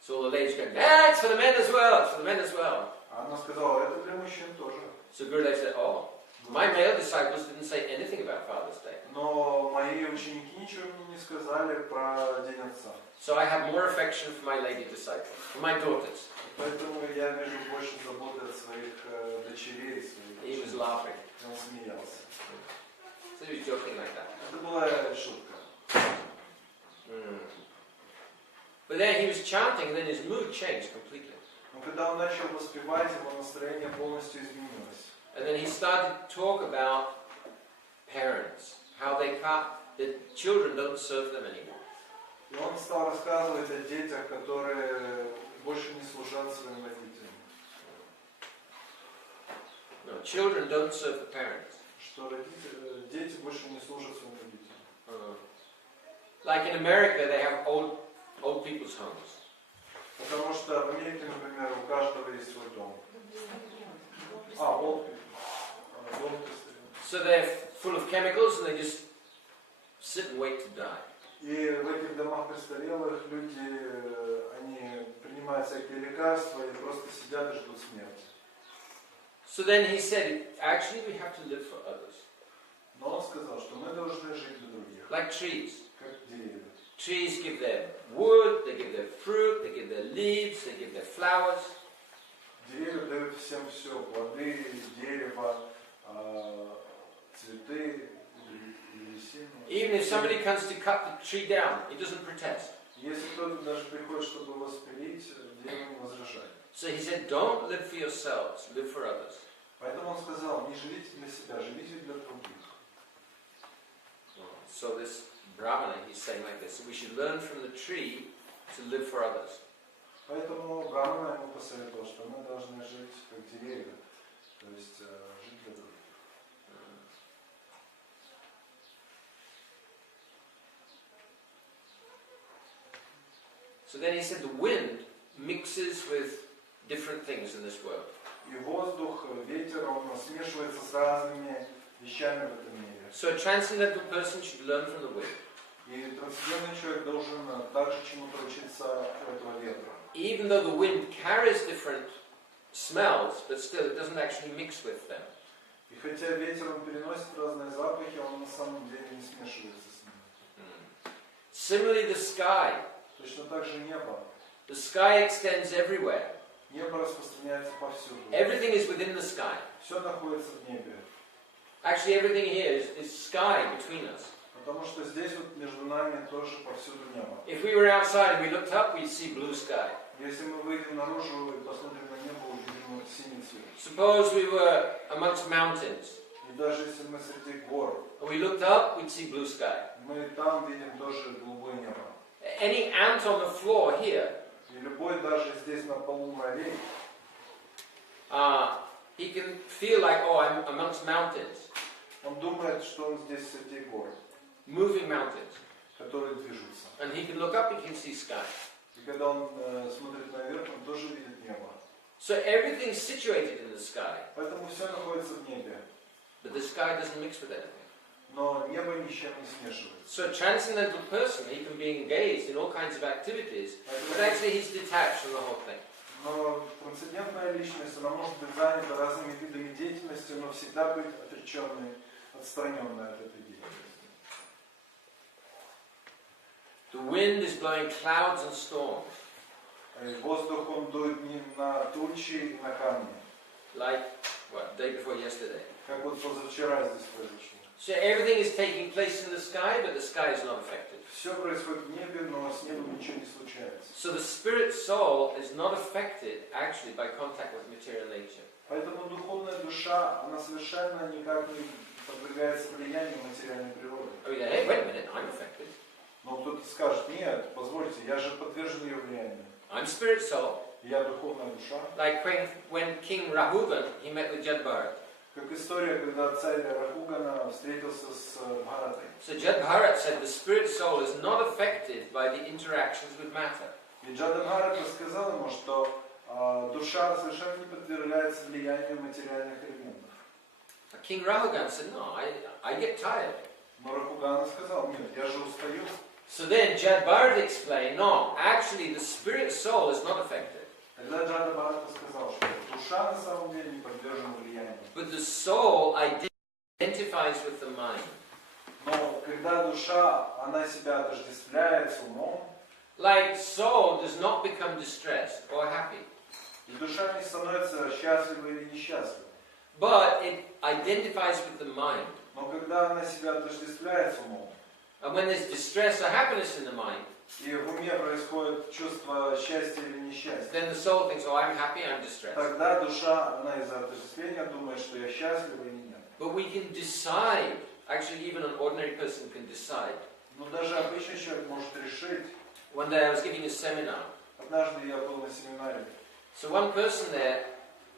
So all the ladies go, yeah, it's for the men as well, it's for the men as well. А она сказала, это для мужчин тоже. So Gurudev said, oh, my male disciples didn't say anything about Father's Day. Но мои ученики ничего мне не сказали про День отца. So I have more affection for my lady disciples, for my daughters. Поэтому я вижу больше заботы от своих дочерей, He своих was дочерей. laughing. Он смеялся. So he was joking like that. Это была шутка. But then he was chanting, and then his mood changed completely. Но когда он начал воспевать, его настроение полностью изменилось. And then he started to talk about parents, how they can't, the children don't serve them anymore. И он стал рассказывать о детях, которые больше не служат своим родителям. No, children don't serve the parents. Что дети больше не служат своим родителям. Like in America, they have old people's homes. Потому что в Америке, например, у каждого есть свой дом. Old people. Дом престарелых. So they're full of chemicals and they just sit and wait to die. И в этих домах престарелых люди, они принимают всякие лекарства и просто сидят и ждут смерти. So then he said, actually we have to live for others. Но он сказал, что мы должны жить для других. Like trees. Как деревья. Trees give their wood, they give their fruit, they give their leaves, they give their flowers. Деревья дают всем все. Плоды, дерево, цветы, лисины. Even if somebody comes to cut the tree down, he doesn't protest. Если кто-то даже приходит, чтобы его спилить, дерево не возражает. So he said, don't live for yourselves, live for others. Поэтому он сказал, не живите для себя, живите для других. So this Brahmana, he's saying like this, so we should learn from the tree to live for others. Поэтому Брахмана ему посоветовал, что мы должны жить как деревья, то есть жить для других. So then he said the wind mixes with different things in this world. И воздух, ветер, он смешивается с разными вещами в этом мире. So a transcendental person should learn from the wind. И трансцендентный человек должен также чему-то учиться у этого ветра. Even though the wind carries different smells, but still it doesn't actually mix with them. И хотя ветер он переносит разные запахи, он на самом деле не смешивается с ними. Similarly, the sky. Точно так же небо. The sky extends everywhere. Небо распространяется повсюду. Everything is within the sky. Все находится в небе. Actually, everything here is sky between us. Потому что здесь вот между нами тоже повсюду небо. If we were outside and we looked up, we'd see blue sky. Если мы выйдем наружу и посмотрим на небо, увидим синий цвет. Suppose we were amongst mountains. И даже если мы среди гор, And we looked up, we'd see blue sky. мы там видим тоже голубое небо. Any ant on the floor here, И любой даже здесь на полу морей, he can feel like, oh, I'm amongst mountains. Он думает, что он здесь среди гор, moving mountains. которые движутся. And he can look up, he can see sky. И когда он смотрит наверх, он тоже видит небо. So everything's situated in the sky, Поэтому все находится в небе. but the sky doesn't mix with anything. Но небо ни с чем не смешивается. So a transcendental person, he can be engaged in all kinds of activities, but actually he's detached from the whole thing. Но трансцендентная личность, она может быть занята разными видами деятельности, но всегда быть отреченной, отстраненной от этой деятельности. The wind is blowing clouds and storms, Воздух, он дует не на тучи и на камни, like what, day before yesterday. как вот позавчера здесь произошло. So everything is taking place in the sky, but the sky is not affected. Все происходит в небе, но с небом ничего не случается. So the spirit soul is not affected actually by contact with material nature. Поэтому духовная душа, она совершенно никак не подвергается влиянию материальной природы. Oh yeah, hey, wait a minute, I'm affected. Но кто-то скажет, нет, позвольте, я же подвержен ее влиянию. I'm spirit soul. Я духовная душа. Like when King Rahugan, he met with Jad Bharat. Как история, когда царь Рахугана встретился с Бхаратой. So Jad Bharat said the spirit soul is not affected by the interactions with matter. И Джада Бхарата сказал ему, что душа совершенно не подвергается влиянию материальных элементов. King Rahugan said, no, I get tired. Но Рахугана сказал, нет, я же устаю. So then Jad Bharat explained, no, actually the spirit soul is not affected. Тогда Джада Бхарата сказал, что душа на самом деле не подвержена влиянию. But the soul identifies with the mind. Но когда душа, она себя отождествляет с умом, Like soul does not become distressed or happy. и душа не становится счастливой или несчастливой. But it identifies with the mind. Но когда она себя отождествляет с умом, And when there's distress or happiness in the mind, и в уме происходит чувство счастья или несчастья, then the soul thinks, oh, I'm happy, I'm distressed. тогда душа, она из-за отождествления думает, что я счастлива или нет. But we can decide, actually even an ordinary person can decide. Но даже обычный человек может решить. One day I was giving a seminar. Однажды я был на семинаре. So one person there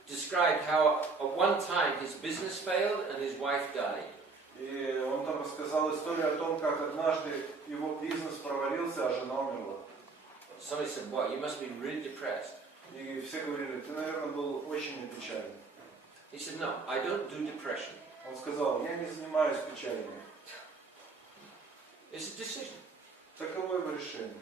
described how at one time his business failed and his wife died. И он там рассказал историю о том, как однажды его бизнес провалился, а жена умерла. Somebody said, wow, you must be really depressed. И все говорили, ты, наверное, был очень опечален. He said, no, I don't do depression. Он сказал, я не занимаюсь печалями. It's a decision. Таково его решение.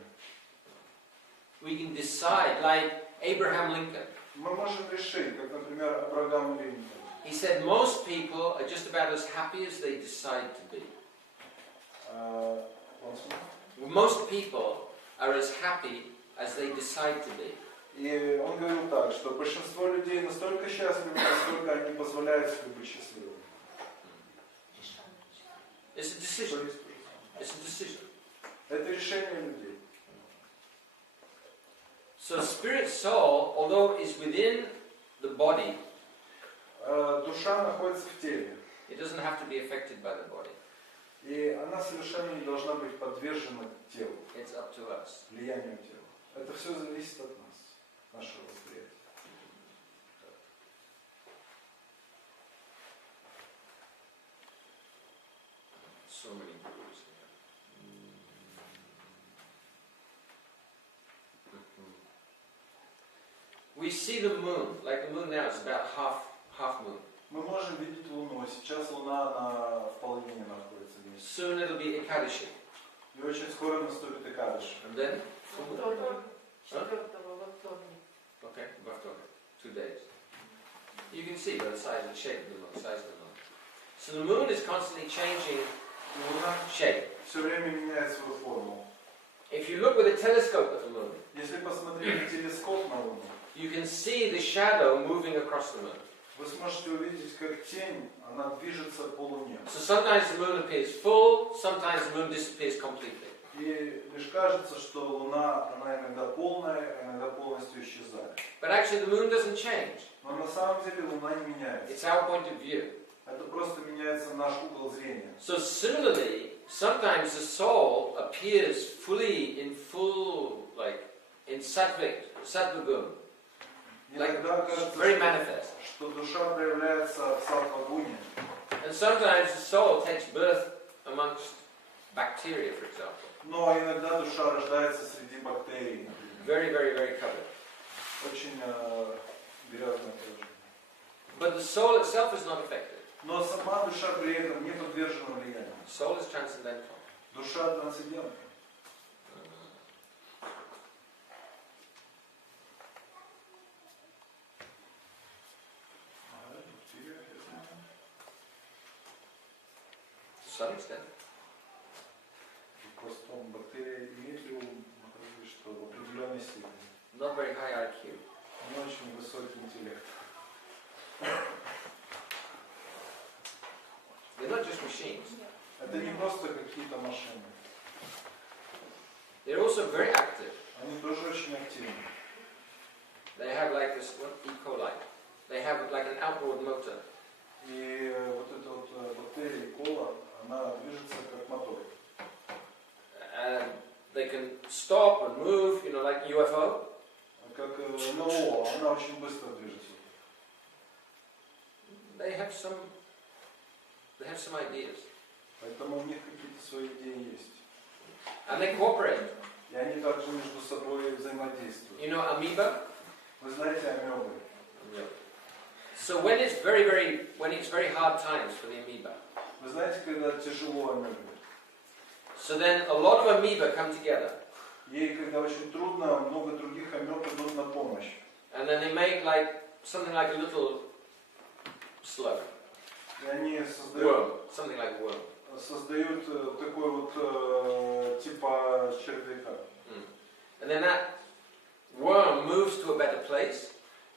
We can decide, like Abraham Lincoln. Мы можем решить, как, например, Абрагам Линкольн. He said most people are just about as happy as they decide to be. Most people are as happy as they decide to be. И он говорил так, что большинство людей настолько счастливы, насколько они позволяют себе быть счастливыми. It's a decision. It's a decision. Это решение людей. So spirit soul, although it is within the body, Душа находится в теле. it doesn't have to be affected by the body. И она совершенно не должна быть подвержена телу, It's up to us. влиянию тела. Это все зависит от нас, нашего восприятия. So many gurus here. We see the moon, like the moon now is about half moon. Мы можем видеть Луну. Сейчас Луна в половине находится вместе. Soon it'll be Ekadashi. И очень скоро наступит Экадыш. And then? Вторник. Huh? 4-го во вторник. Okay, about 2 days. You can see by the size and shape of the moon, size of the moon. So the moon is constantly changing Луна shape. все время меняет свою форму. If you look with a telescope at the moon, Если посмотреть на телескоп на Луну, you can see the shadow moving across the moon. вы сможете увидеть, как тень, она движется по Луне. So sometimes the moon appears full, sometimes the moon disappears completely. И лишь кажется, что Луна, она иногда полная, а иногда полностью исчезает. But actually the moon doesn't change. Но на самом деле Луна не меняется. It's our point of view. Это просто меняется наш угол зрения. So similarly, sometimes the soul appears fully in sattva gun, Иногда like кажется, very manifest. что душа проявляется в саттва-гуне. And sometimes the soul takes birth amongst bacteria, for example. Но иногда душа рождается среди бактерий. Very, very, very covered. Очень грязное положение. But the soul itself is not affected. Но сама душа при этом не подвержена влиянию. Soul is transcendental. Душа трансцендентна. To some extent. Просто бактерия имеет ли что в определенной степени. Not very high IQ. Не очень высокий интеллект. They're not just machines. Это не просто какие-то машины. They're also very active. Они тоже очень активны. They have like this E. coli. They have like an outboard motor. И вот эта вот бактерия кола, она движется как мотор. And they can stop and move, you know, like UFO. Как НЛО, она очень быстро движется. They have some ideas. Поэтому у них какие-то свои идеи есть. And they cooperate. И они также между собой взаимодействуют. You know amoeba? Вы знаете амебы? Yeah. So when it's very hard times for the amoeba. Вы знаете, когда тяжело амебе? So then a lot of amoeba come together. Ей, когда очень трудно, много других амеб идут на помощь. And then they make like something like a little slug. И они создают, Worm. Something like a worm. создают такой вот типа червяка. And then that worm moves to a better place.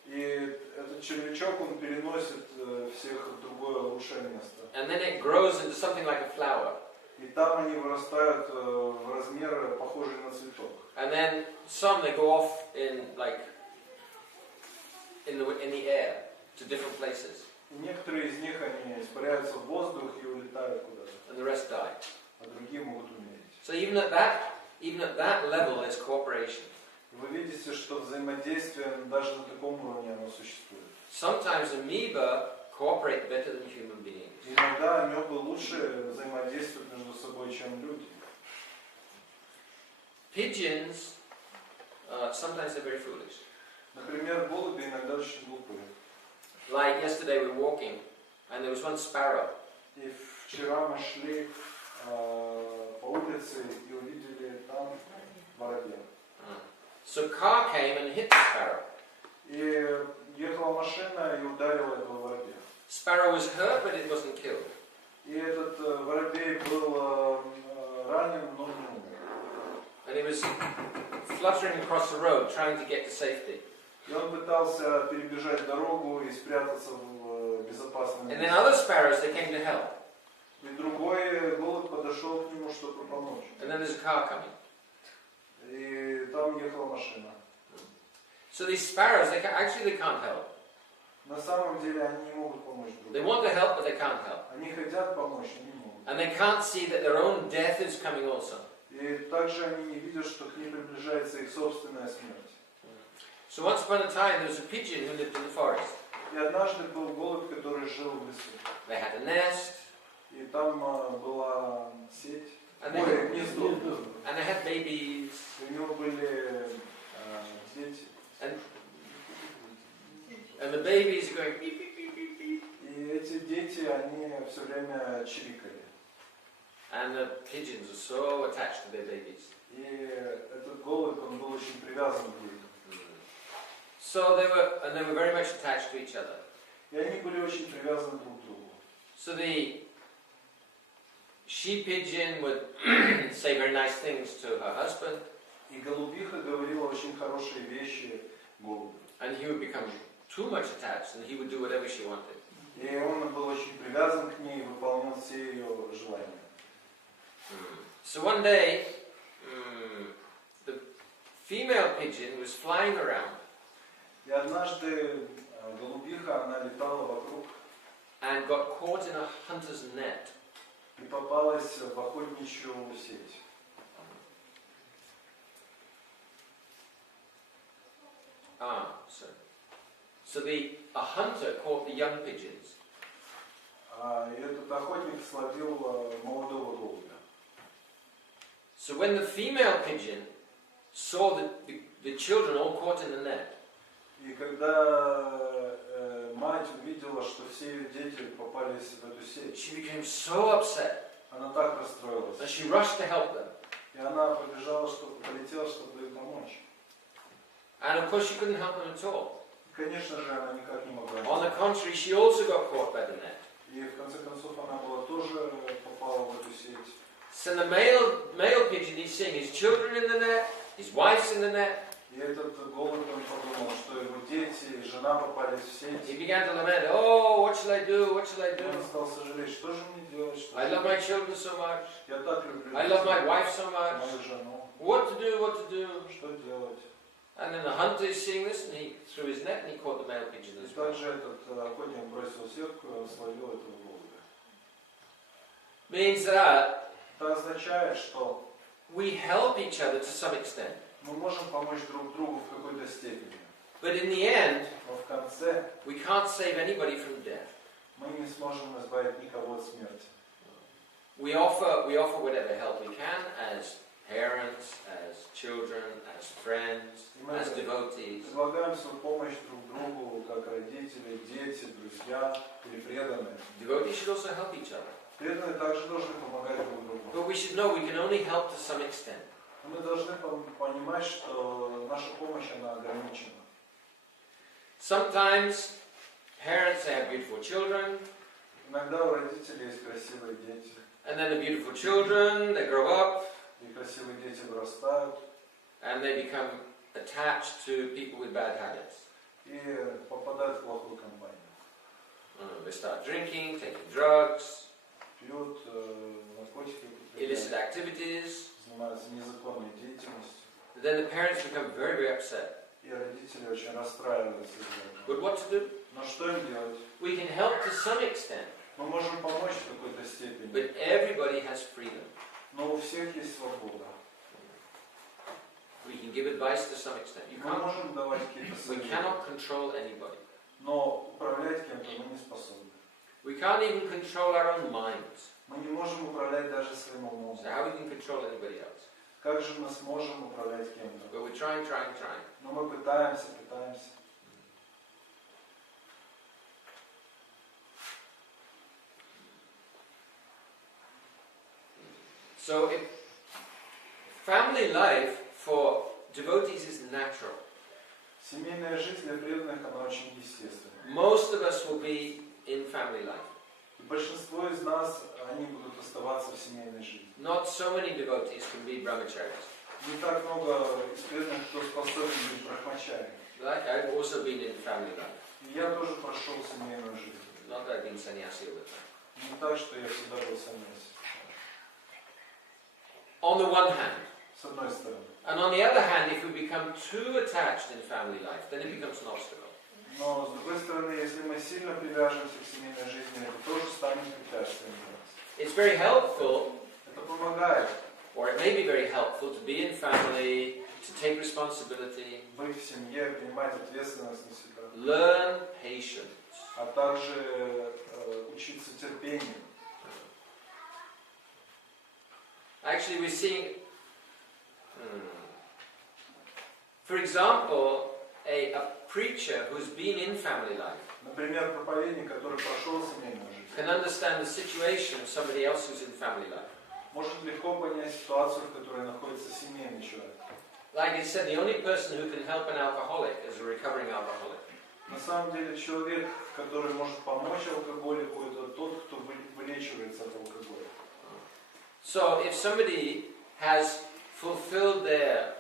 И этот червячок, он переносит всех в другое лучшее место. And then it grows into something like a flower. И там они вырастают в размеры, похожие на цветок. And then some they go off in the air to different places. И некоторые из них, они испаряются в воздух и улетают куда-то. And the rest die. А другие могут умереть. So even at that level there's cooperation. И вы видите, что взаимодействие даже на таком уровне оно существует. Sometimes amoeba cooperate better than human beings. Иногда амебы лучше взаимодействуют между собой, чем люди. Pigeons, sometimes they're very foolish. Например, голуби иногда очень глупые. Like yesterday we were walking and there was one sparrow. И вчера мы шли по улице и увидели там воробья. So a car came and hit the sparrow. И ехала машина и ударила этого воробья. Sparrow was hurt, but it wasn't killed. И этот воробей был ранен, но не умер. And he was fluttering across the road, trying to get to safety. И он пытался перебежать дорогу и спрятаться в безопасном And месте. then other sparrows, they came to help. И другой голубь подошел к нему, чтобы помочь. And then there's a car coming. И там ехала машина. So these sparrows, they can't help. На самом деле они не могут помочь They другим. want to help, but they can't help. Они хотят помочь, но не могут. And they can't see that their own death is coming also. И также они не видят, что к ним приближается их собственная смерть. So once upon a time, there was a pigeon who lived in the forest. И однажды был голубь, который жил в лесу. They had a nest. И там была сеть. And they, Ой, гнездо. and they had babies. У него были дети. And the babies are going beep, beep, beep, beep, beep. И эти дети, они все время чирикали. And the pigeons are so attached to their babies. И этот голубь, он был очень привязан к детям. So they were very much attached to each other. И они были очень привязаны друг к другу. So the she pigeon would say very nice things to her husband. И голубиха говорила очень хорошие вещи голубю. And he would become too much attached, and he would do whatever she wanted. И он был очень привязан к ней и выполнял все ее желания. So one day, the female pigeon was flying around. И однажды голубиха, она летала вокруг And got caught in a hunter's net. и попалась в охотничью сеть. So a hunter caught the young pigeons. И этот охотник словил молодого голубя. So when the female pigeon saw the children all caught in the net, И когда мать увидела, что все ее дети попались в эту сеть, she became so upset она так расстроилась. that she rushed to help them. И она побежала, полетела, чтобы им помочь. And of course she couldn't help them at all. И, конечно же, она никак не могла. On the contrary, she also got caught by the net. И в конце концов она была тоже попала в эту сеть. So the male pigeon, he's seeing his children in the net, his wife's in the net. И этот голубь, он подумал, что его дети и жена попались в сеть. He began to lament, oh, what shall I do, what shall I И do? он стал сожалеть, что же мне делать, что I же love my children so much, я так люблю I love my wife so much, мою жену, what to do, what to do? что делать? And then the hunter is seeing this, and he threw his net and he caught the male pigeon И as well. также этот охотник бросил сетку, и он словил этого голубя. Means that Это означает, что we help each other to some extent. мы можем помочь друг другу в какой-то степени, But in the end, но в конце we can't save anybody from death. мы не сможем избавить никого от смерти. We offer whatever help we can as parents, as children, as friends, as devotees. Предлагаем свою помощь друг другу, как родители, дети, друзья или преданные. Devotees should also help each other. Преданные также должны помогать друг другу. But we should know we can only help to some extent. Но мы должны понимать, что наша помощь, она ограничена. Sometimes parents have beautiful children, Иногда у родителей есть красивые дети, and then the beautiful children, they grow up, и красивые дети вырастают, and they become attached to people with bad habits. и попадают в плохую компанию. They start drinking, taking drugs, Пьют наркотики, illicit употребляют, activities. занимаются незаконной деятельностью. Then the parents become very, very upset. И родители очень расстраиваются из-за этого. But what to do? Но что им делать? We can help to some extent, Мы можем помочь в какой-то степени, but everybody has freedom. но у всех есть свобода. We can give advice to some extent. Мы можем давать какие-то We советы, cannot control anybody. но управлять кем-то мы не способны. We can't even control our own minds. Мы не можем управлять даже своим умом. So how we can control anybody else? Как же мы сможем управлять кем-то? But we're trying. Но мы пытаемся. So if family life for devotees is natural. Семейная жизнь для преданных, она очень естественна. Most of us will be in family life. И большинство из нас, они будут оставаться в семейной жизни. Not so many devotees can be brahmacharis. Не так много из преданных, кто способен быть брахмачари. Like I've also been in family life. И я тоже прошел семейную жизнь. Not that I've been sannyasi all the time. Не так, что я всегда был саньяси. On the one hand. С одной стороны. And on the other hand, if we become too attached in family life, then it becomes an obstacle. Но, с другой стороны, если мы сильно привяжемся к семейной жизни, это тоже станет препятствием для нас. It's very helpful, Это помогает or it may be very helpful, to be in family, to take responsibility, быть в семье, принимать ответственность на себя, learn patience. а также учиться терпению. Actually, we're seeing, for example, a preacher who's been in family life Например, проповедник, который прошел семейную жизнь, can understand the situation of somebody else who's in family life. может легко понять ситуацию, в которой находится семейный человек. Like it said, the only person who can help an alcoholic is a recovering alcoholic. На самом деле, человек, который может помочь алкоголику, это тот, кто вылечивается от алкоголя. So if somebody has fulfilled their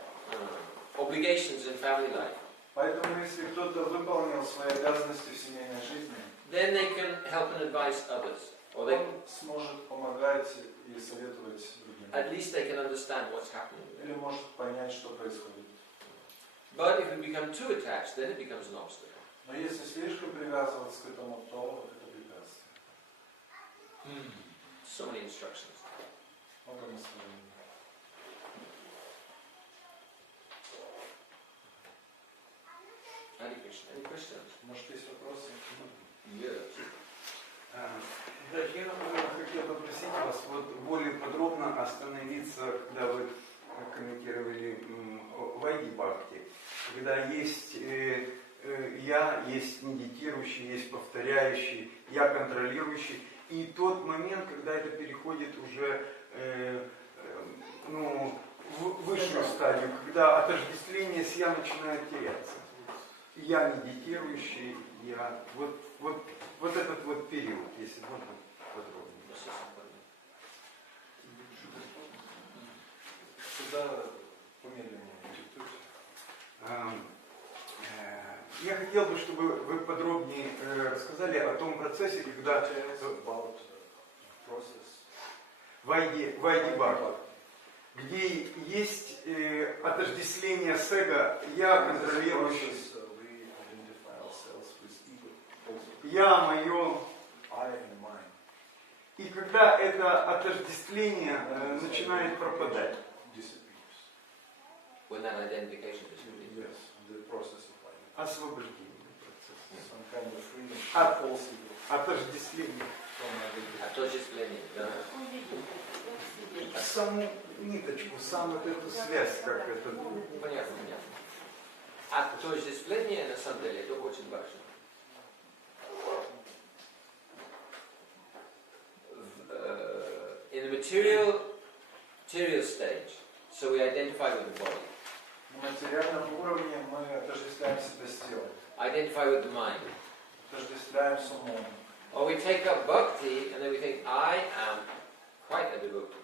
obligations in family life, Поэтому, если кто-то выполнил свои обязанности в семейной жизни, then they can help and advise others. Or they, он сможет помогать и советовать другим. at least they can understand what's happening. Или может понять, что происходит. But if we become too attached, then it becomes an obstacle. Но если слишком привязываться к этому, то это препятствие. So many instructions. Много наставлений. Hare Krishna. Any questions? Может, есть вопросы? Yes. Да, я хотел попросить вас вот более подробно остановиться, когда вы комментировали вайди бхакти, когда есть я, есть медитирующий, есть повторяющий, я контролирующий, и тот момент, когда это переходит уже в высшую стадию, когда отождествление с я начинает теряться. Я медитирующий, я вот этот вот период, если можно подробнее. Сюда помедленнее диктуйте. Я хотел бы, чтобы вы подробнее рассказали о том процессе, когда вайди бхакти, где есть отождествление с эго, я контролирующий, я, мое, и когда это отождествление начинает пропадать. When that identification disappears. Yes, the process of Освобождение процесса. some kind of freedom. Отождествление. Отождествление, да. Саму ниточку, саму вот эту связь, как это. Понятно, понятно. Отождествление, на самом деле, это очень важно. In the material stage, so we identify with the body. На материальном уровне мы отождествляем себя с телом, Identify with the mind. отождествляем с умом. Or we take up bhakti and then we think, I am quite a devotee.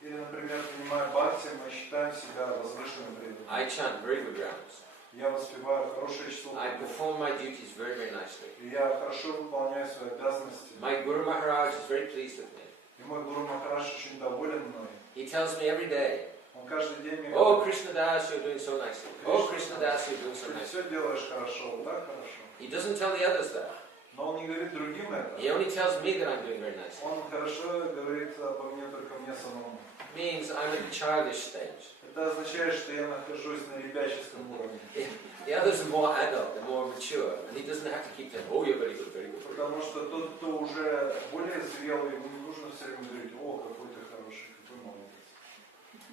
Или, например, принимая бхакти, мы считаем себя возвышенным преданным. I chant very good rounds. Я воспеваю хорошее число. I perform my duties very, very nicely. И я хорошо выполняю свои обязанности. My Guru Maharaj is very pleased with me. И мой Гуру Махарадж очень доволен мной. He tells me every day, Он каждый день мне oh, говорит, Krishna Das, you're doing so nicely. Oh, Krishna Das, you're doing so ты nicely. все делаешь хорошо, вот так хорошо. He doesn't tell the others that. Но он не говорит другим это. He only tells me that I'm doing very nicely. Он хорошо говорит обо мне только мне самому. Means I'm at the childish stage. Это означает, что я нахожусь на ребяческом уровне. The others are more adult, they're more mature, and he doesn't have to keep telling, oh, you're very good, very good. Потому что тот, кто уже более зрелый, ему не нужно все время говорить, о, какой ты хороший, какой молодец.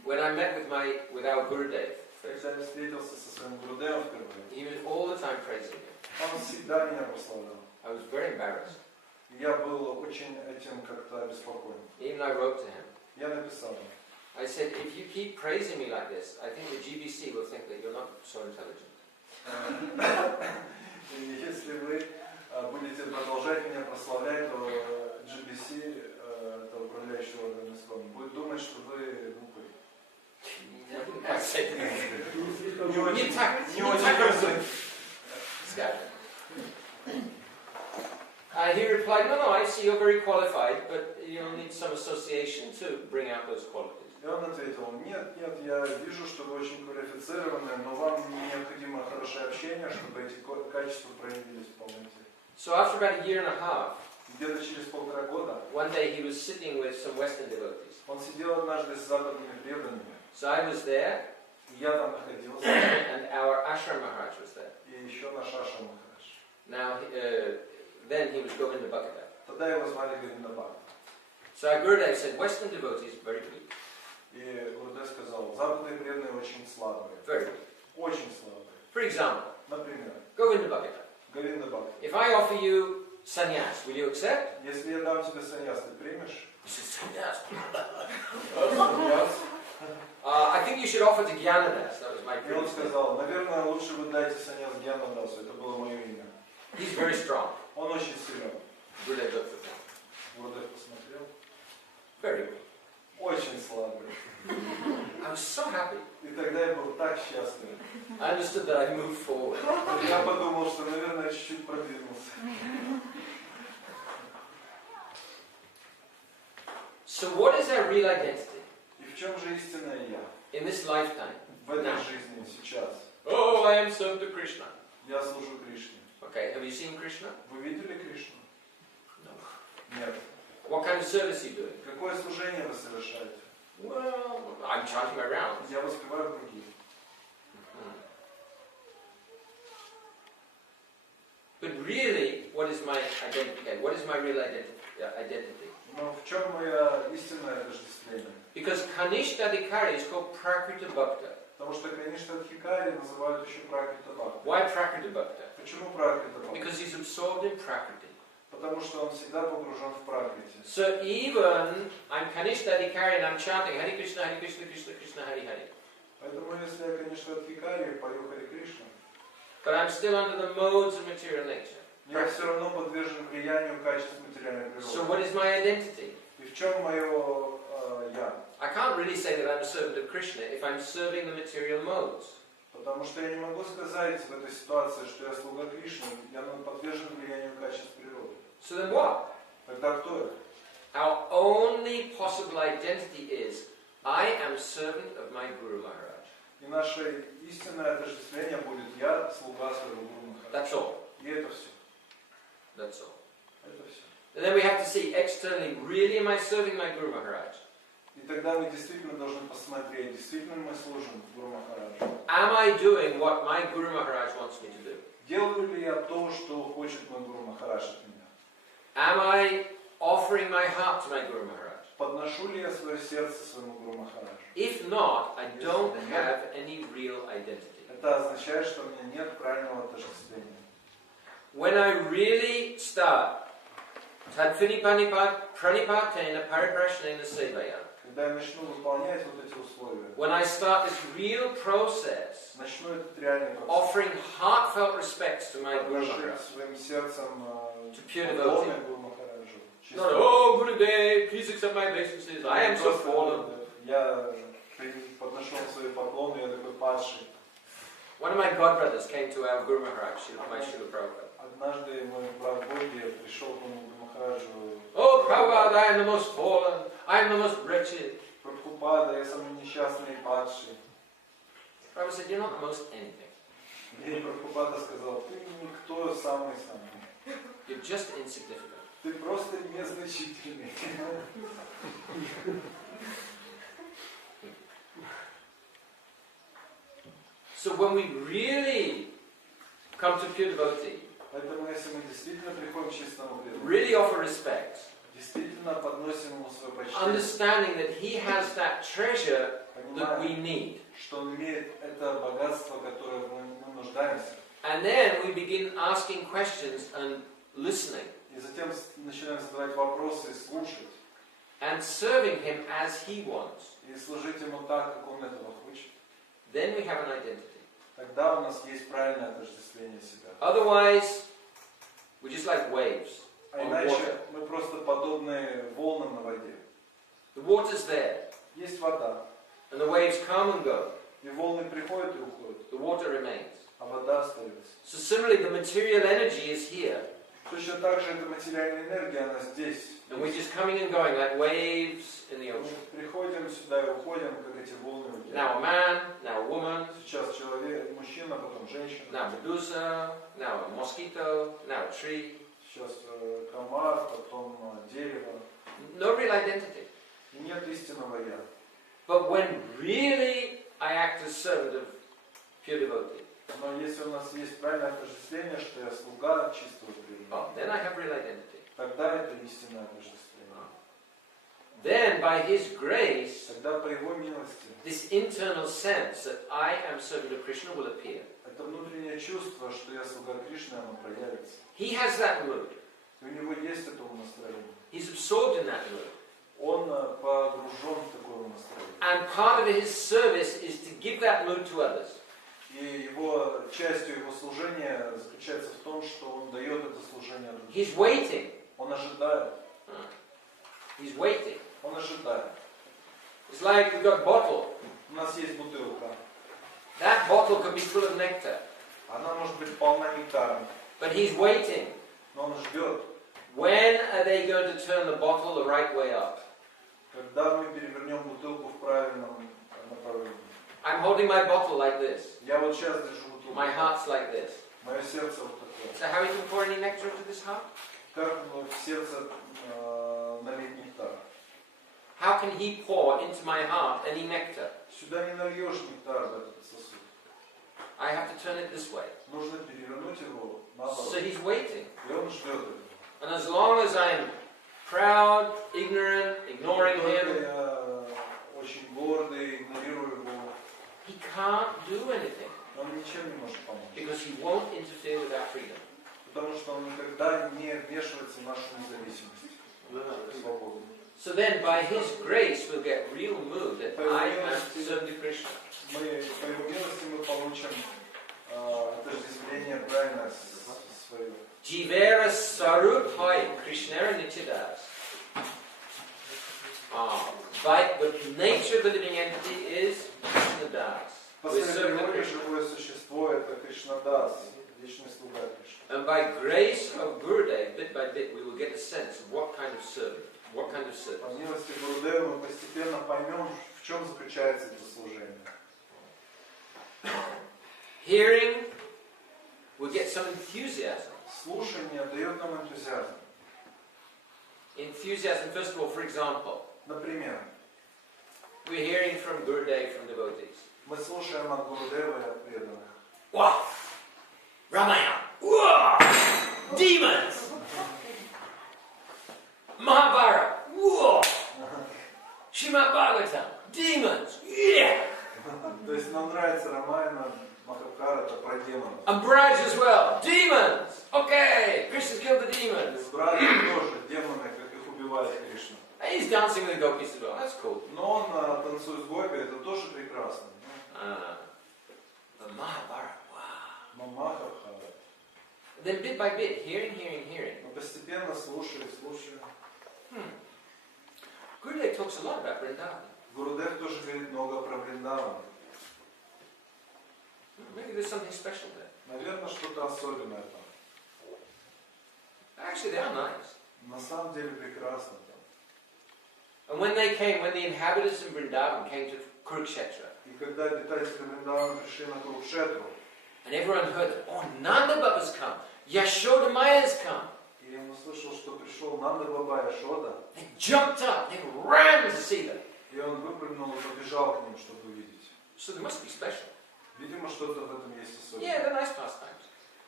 When I met with our Gurudev, Когда я встретился со своим Гурудевом впервые, he was all the time praising me. он всегда меня прославлял. I was very embarrassed. И я был очень этим как-то обеспокоен. Even I wrote to him. Я написал ему. I said, if you keep praising me like this, I think the GBC will think that you're not so intelligent. И если вы будете продолжать меня прославлять, то GBC, это управляющий орган ИСКОН, будет думать, что вы глупый. I didn't quite say that. Не очень He replied, no, I see you're very qualified, but you'll need some association to bring out those qualities. И он ответил, нет, я вижу, что вы очень квалифицированы, но вам необходимо хорошее общение, чтобы эти качества проявились в полноте. So after about a year and a half, Где-то через 1,5 года one day he was sitting with some Western devotees. он сидел однажды с западными преданными. So I was there, Я там находился, and our Ashram Maharaj was there. и еще наш Аша Махарадж. Now, then he was Govinda Bhakta. Тогда его звали Говинда Бхакта. So our Gurudev said, Western devotees are very weak. И Гурудев сказал, западные преданные очень слабые. Very weak. Очень слабые. For example, Например, Govinda Bhakta. Говинда Бхакта. If I offer you sannyas, will you accept? Если я дам тебе саньяс, ты примешь? He said, sannyas. Саньяс. I think you should offer to Gyanadas. That was my И он previous name. сказал, наверное, лучше вы дайте саньяс Гьянадасу. Это было мое имя. He's very strong. Он очень силен. Gurudev looked at him. Гурудев посмотрел. Very weak. Очень слабый. I was so happy. И тогда я был так счастлив. I understood that I moved forward. Я подумал, что, наверное, я чуть-чуть продвинулся. So what is our real identity И в чем же истинное я? in this lifetime? В этой жизни, сейчас. Oh, I am servant to Krishna. Я служу Кришне. Okay, have you seen Krishna? Вы видели Кришну? No. Нет. What kind of service are you doing? Какое служение вы совершаете? Well, I'm chanting my rounds. Я воспеваю круги. But really, what is my identity? What is my real identity? Но в чем мое истинное отождествление? Because Kanishta Adhikari is called Prakrita Bhakta. Потому что Каништа Адхикари называют еще Пракрита Бхакта. Why Prakrita Bhakta? Почему Пракрита Бхакта? Because he's absorbed in Prakriti. Потому что он всегда погружен в Пракрити. So even I'm Kanishta Adhikari and I'm chanting Hare Krishna, Krishna Krishna, Hare Hare. Поэтому если я, конечно, Адхикари, пою Харе Кришна, But I'm still under the modes of material nature. я все равно подвержен влиянию качеств материальной So природы. what is my identity? И в чем мое я? I can't really say that I'm a servant of Krishna if I'm serving the material modes. Потому что я не могу сказать в этой ситуации, что я слуга Кришны, я подвержен влиянию качеств природы. So then what? Тогда кто я? Our only possible identity is I am servant of my Guru Maharaj. И наше истинное отождествление будет я слуга своего Гуру Махараджа. That's all. И это все. That's all. Это все. And then we have to see externally, really am I serving my Guru Maharaj? И тогда мы действительно должны посмотреть, действительно мы служим Гуру Махараджу. Am I doing what my Guru Maharaj wants me to do? Делаю ли я то, что хочет мой Гуру Махарадж от меня? Am I offering my heart to my Guru Maharaj? Подношу ли я свое сердце своему Гуру Махараджу? If not, I don't have any real identity. Это означает, что у меня нет правильного отождествления. When I really start Pranipatena Pariprashanena Sevaya, Когда я начну выполнять вот эти условия, when I start this real process, начну этот реальный процесс, offering heartfelt respects to my Guru подношу Maharaj, своим сердцем pure поклоны devotee. Гуру Махараджу. Not, oh Gurudev, please accept my obeisances, I am so fallen. Я подношу свои поклоны, я такой падший. One of my godbrothers came to our Guru Maharaj, my Srila Prabhupada. Однажды мой брат Гауди пришел к моему Гуру Махараджу. Oh Prabhupada, I am the most fallen, I am the most wretched. Прабхупада, я самый несчастный и падший. Prabhupada said, you're not the most anything. И Прабхупада сказал, ты никто самый-самый. You're just insignificant. Ты просто незначительный. So when we really come to pure devotee, Поэтому если мы действительно приходим к чистому преданному, really offer respect, действительно подносим ему свое почтение, understanding that he has that treasure that we понимаем, need. что он имеет это богатство, которое мы нуждаемся. And then we begin asking questions and listening И затем начинаем задавать вопросы и слушать. and serving him as he wants. И служить ему так, как он этого хочет. Then we have an identity. Тогда у нас есть правильное отождествление себя. Otherwise, we're just like waves А on иначе water. мы просто подобны волнам на воде. The water's there, Есть вода, and the waves come and go. и волны приходят и уходят, The water remains. а вода остается. So similarly, the material energy is here, Точно так же эта материальная энергия, она здесь. and we're just coming and going like waves in the Мы ocean. приходим сюда и уходим, как эти волны в океане. Now a man, now a woman, Сейчас человек, мужчина, потом женщина. now medusa, now a mosquito, now a tree. Сейчас комар, потом дерево. No real identity. И нет истинного я. But when really I act as servant of pure devotee, Но если у нас есть правильное отождествление, что я слуга чистого преданного, then I have real identity. тогда это истинное отождествление. Then, by His grace, Тогда по Его милости this internal sense that I am servant of Krishna will appear. это внутреннее чувство, что я слуга Кришны, оно проявится. He has that mood. И у него есть это настроение. He's absorbed in that mood. Он погружен в такое настроение. And part of His service is to give that mood to others. И его частью его служения заключается в том, что он дает это служение другим. He's waiting. Он ожидает. He's waiting. Он ожидает. It's like we've got a bottle. У нас есть бутылка. That bottle could be full of nectar. Она может быть полна нектаром. But He's waiting. Но он ждет. When are they going to turn the bottle the right way up? Когда мы перевернем бутылку в правильном направлении. I'm holding my bottle like this. Я вот сейчас держу бутылку. My heart's like this. Мое сердце вот такое. So how we can pour any nectar into this heart? Как в сердце налить нектар? How can He pour into my heart any nectar? Сюда не нальешь нектар в этот сосуд. I have to turn it this way. Нужно перевернуть его So наоборот. he's waiting. И он ждет этого. And as long as I'm proud, ignorant, ignoring Только him, я очень гордый, игнорирую его. he can't do anything Он ничем не может помочь. because he won't interfere with our freedom. Потому что он никогда не вмешивается в нашу независимость. Свободу. So then, by his grace, we'll get real mood that I am serving Krishna. Мы, по его милости, мы получим отождествление правильно свое. Jivera Sarup Hai Krishna Nityadas. By the nature of the living entity is Krishna Das. По We're своей serving природе Krishna. живое существо это Кришнадас, вечный слуга Кришны. And by grace of Gurudev, bit by bit, we will get a sense of what kind of servant. What kind of По service? милости Гурудева мы постепенно поймем, в чем заключается это служение. Hearing, we'll get some enthusiasm. Слушание дает нам энтузиазм. Enthusiasm, first of all, for example, Например, we're hearing from Gurudev, from devotees. мы слушаем от Гурудева и от преданных. Wow! Ramayana! Whoa! Demons! Mahabharata! Whoa! Srimad Bhagavatam! Demons! Yeah! То есть нам нравится Рамайна, Махабхарата про демонов. And Maharaj as well! Demons! Okay! Krishna's killed the demons! Брат тоже демоны, как их убивает Кришна. And he's dancing with the gopis as well. That's cool. Но он танцует с гопи, это тоже прекрасно. But Mahabharata, wow! Но Махабхарата. Then bit by bit, hearing. Мы постепенно слушали. Gurudev talks a lot about Vrindavan. Гурудев тоже говорит много про Вриндаван. Maybe there's something special there. Наверное, что-то особенное там. Actually, they are nice. На самом деле прекрасно там. And when the inhabitants of Vrindavan came to Kurukshetra, И когда обитатели Вриндавана пришли на Курукшетру, and everyone heard that, oh, Nanda Baba's come, Yashoda Maya's come, и он услышал, что пришел Нанда Баба Яшода, they jumped up, they ran to see them. и он выпрыгнул и побежал к ним, чтобы увидеть. So they must be special. Видимо, что-то в этом есть Yeah, особенное. they're nice pastimes.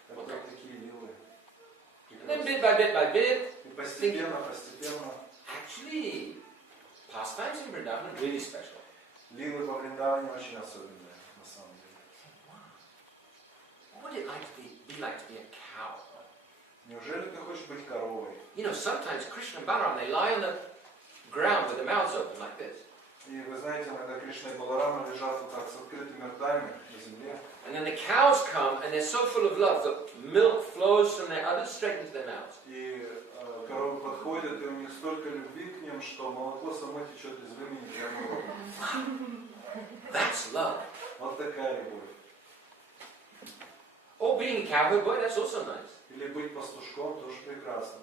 Это Okay. такие лилы. And then Прекрасные. bit by bit, И постепенно, actually, pastimes in Vrindavan are really special. лилы во Вриндаване очень особенные, на самом деле. What would it like to be like to be a cow? Неужели ты хочешь быть коровой? You know, sometimes Krishna and Balaram, they lie on the ground with their mouths open like this. И вы знаете, иногда Кришна и Баларама лежат вот так с открытыми ртами на земле. And then the cows come and they're so full of love that milk flows from their udders straight into their mouths. И коровы подходят, и у них столько любви к ним, что молоко само течет из вымени прямо в рот. That's love. Вот такая любовь. Or being a cowherd boy, that's also nice. Или быть пастушком тоже прекрасно.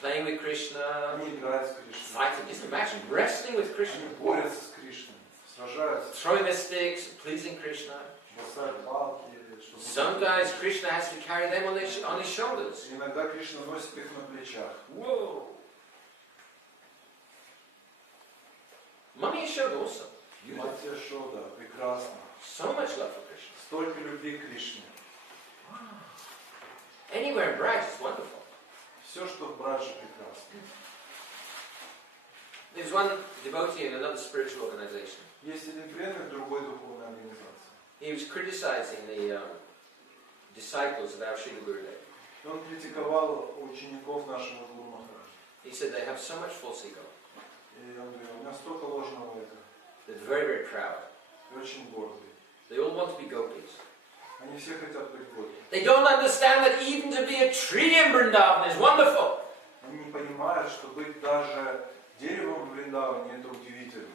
Playing with Krishna, Они играют с Кришной. fighting, just imagine, wrestling with Krishna, Они борются с Кришной, сражаются, throwing their sticks, pleasing Krishna. бросают палки. Чтобы... Sometimes Krishna has to carry them on his shoulders. Иногда Кришна носит их на плечах. Whoa! Mommy Yashoda also. Мать Яшода, прекрасно. So much love for Krishna. Столько любви к Кришне. Anywhere in Braj is wonderful. Все, что в Брадже, прекрасно. There's one devotee in another spiritual organization. Есть один преданный в другой духовной организации. He was criticizing the disciples of our Shri Gurudev. И он критиковал учеников нашего Гуру Махараджа. He said they have so much false ego. И он говорил, у меня столько ложного эго. They're very, very proud. И очень гордый. They all want to be gopis. Они все хотят быть гопи. They don't understand that even to be a tree in Vrindavan is wonderful. Они не понимают, что быть даже деревом в Вриндаване это удивительно.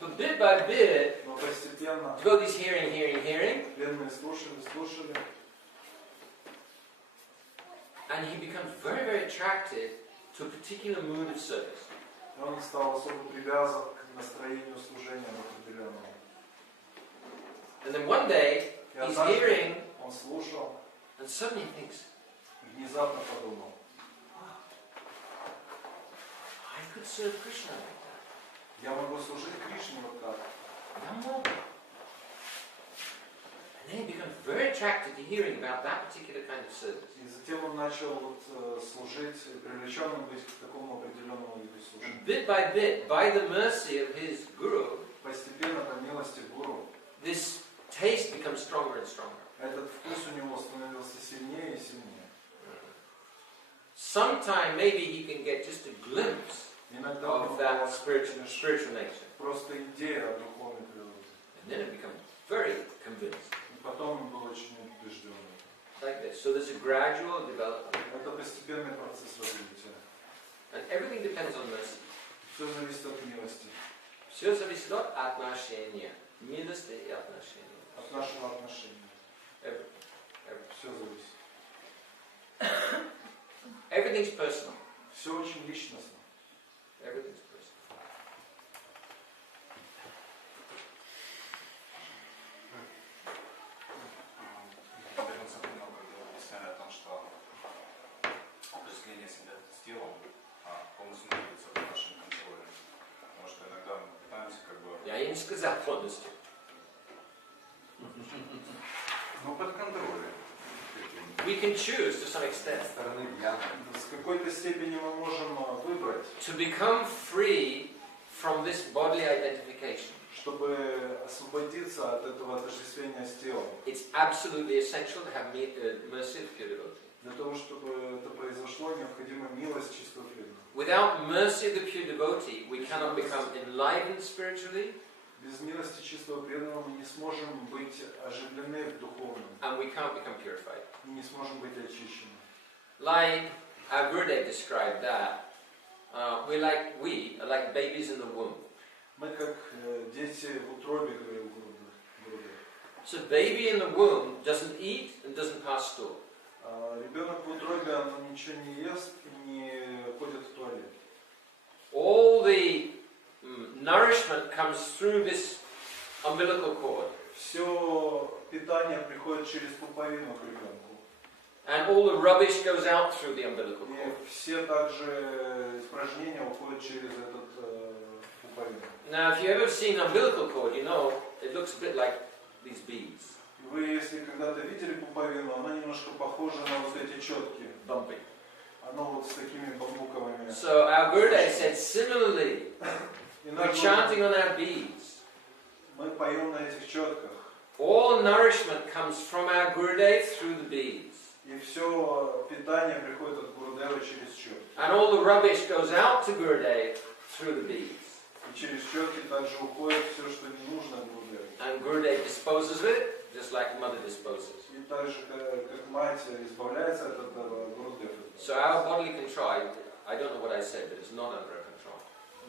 But bit by bit, Но постепенно devotees hearing, преданные слушали, and he becomes very, very attracted to a particular mood of service. и он стал особо привязан к настроению служения определенному. And then one day, И he's однажды hearing, он слушал and suddenly he thinks, и внезапно подумал, I could serve Krishna like that. я могу служить Кришне вот так. One more. attracted to hearing about that particular kind of service. И затем он начал вот, служить, привлеченным быть к такому определенному виду служения. Bit, by the mercy of his guru, Постепенно, по милости гуру, this taste becomes stronger and stronger. этот вкус у него становился сильнее и сильнее. Sometime maybe he can get just a glimpse Иногда of that spiritual nature. просто идея о духовной природе. And then it becomes very convinced. И потом он был очень убежден. Like this. So there's a gradual development. Это постепенный процесс развития. And everything depends on mercy. Все зависит от милости, Все зависит от отношения. Милости и отношения. от нашего отношения. Все зависит. Everything's personal. Все очень личностно. Everything's personal. Конца много объясняли о том, что отождествление себя с телом полностью находится под нашим контролем. Потому что иногда мы пытаемся как бы... Я не сказал полностью. Но под контролем. We can choose to some extent Со стороны я. С какой-то степени мы можем выбрать, to become free from this bodily identification. чтобы освободиться от этого отождествления с телом. It's absolutely essential to have mercy of pure devotee. Для того, чтобы это произошло, необходима милость чистого преданного. Without mercy of the pure devotee, we cannot become enlightened spiritually, Без милости чистого преданного мы не сможем быть оживлены в духовном, and we can't become purified. и не сможем быть очищены. Like our Gurudev described that, we are like babies in the womb. Мы как дети в утробе, говорил Гурудев. So baby in the womb doesn't eat and doesn't pass stool. Ребенок в утробе, он ничего не ест и не ходит в туалет. All the nourishment comes through this umbilical cord. Все питание приходит через пуповину к ребенку. And all the rubbish goes out through the umbilical И cord. все также испражнения уходят через этот пуповину. Now, if you've ever seen umbilical cord, you know it looks a bit like these beads. Вы, если когда-то видели пуповину, она немножко похожа на вот эти четки. Bumpy. Оно вот с такими бамбуковыми. So our Gurudev said, similarly, И we're chanting on our beads. мы поем на этих четках. All nourishment comes from our Gurudev through the beads. И все питание приходит от Гурудева через четки. And all the rubbish goes out to Gurudev through the beads. И через четки также уходит все, что не нужно Гурудеву. And Gurudev disposes of it, just like mother disposes. И так же, как мать избавляется от этого, Гурудев. So our bodily control, I don't know what I said, but it's not under our control.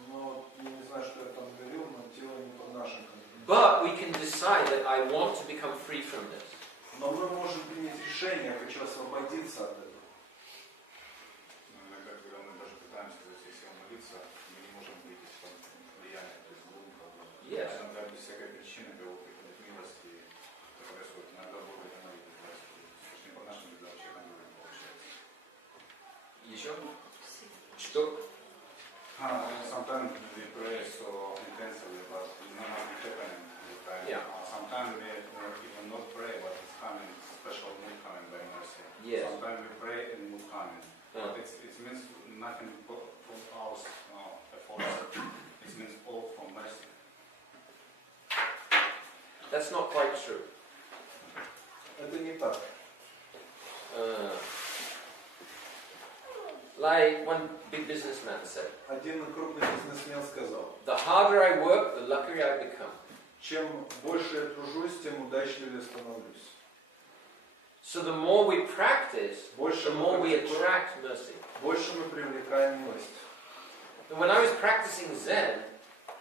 Но я не знаю, что я там говорил, но тело не под нашим контролем. But we can decide that I want to become free from this. Но мы можем принять решение, я хочу освободиться от этого. Иногда, когда мы даже пытаемся за всех сил молиться, мы не можем выйти из влияния, то есть глубоко. Yes. Иногда без всякой причины кого приходит милость и происходит. Иногда Бог это молитва. Не по нашим бедам, вообще там не получается. Еще? Что? Sometimes we pray so intensively, but none of it happening all the time. Yeah. Sometimes we even not pray, but it's coming, special mood coming by mercy. Yes. Sometimes we pray and mood coming. Yeah. But it means nothing from our efforts. It means all from mercy. That's not quite true. Это не так. Like one big businessman said, Один крупный бизнесмен сказал, the harder I work, the luckier I become. чем больше я тружусь, тем удачливее становлюсь. So the more we practice, Больше the more we мы практикуем, attract mercy. больше мы привлекаем милость. And when I was practicing Zen,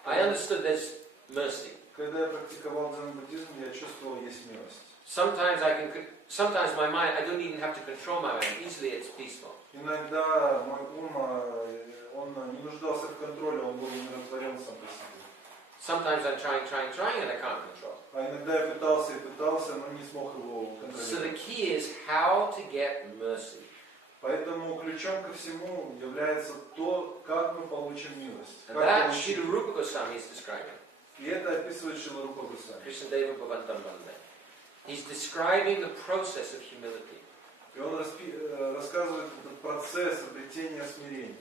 I understood there's mercy. Когда я практиковал дзен-буддизм, я чувствовал, есть милость. Sometimes my mind, I don't even have to control my mind. Easily it's peaceful. Иногда мой ум, он не нуждался в контроле, он был умиротворен сам по себе. Sometimes I'm trying, and I can't control. А иногда я пытался и пытался, но не смог его So the контролировать. key is how to get mercy. Поэтому ключом ко всему является то, как мы получим милость. And Как that получить. Shri Rupa Goswami is describing. И это описывает Шрила Рупа Госвами. Krishnadeva Bhavantam Vande. He's describing the process of humility. И он рассказывает этот процесс обретения смирения.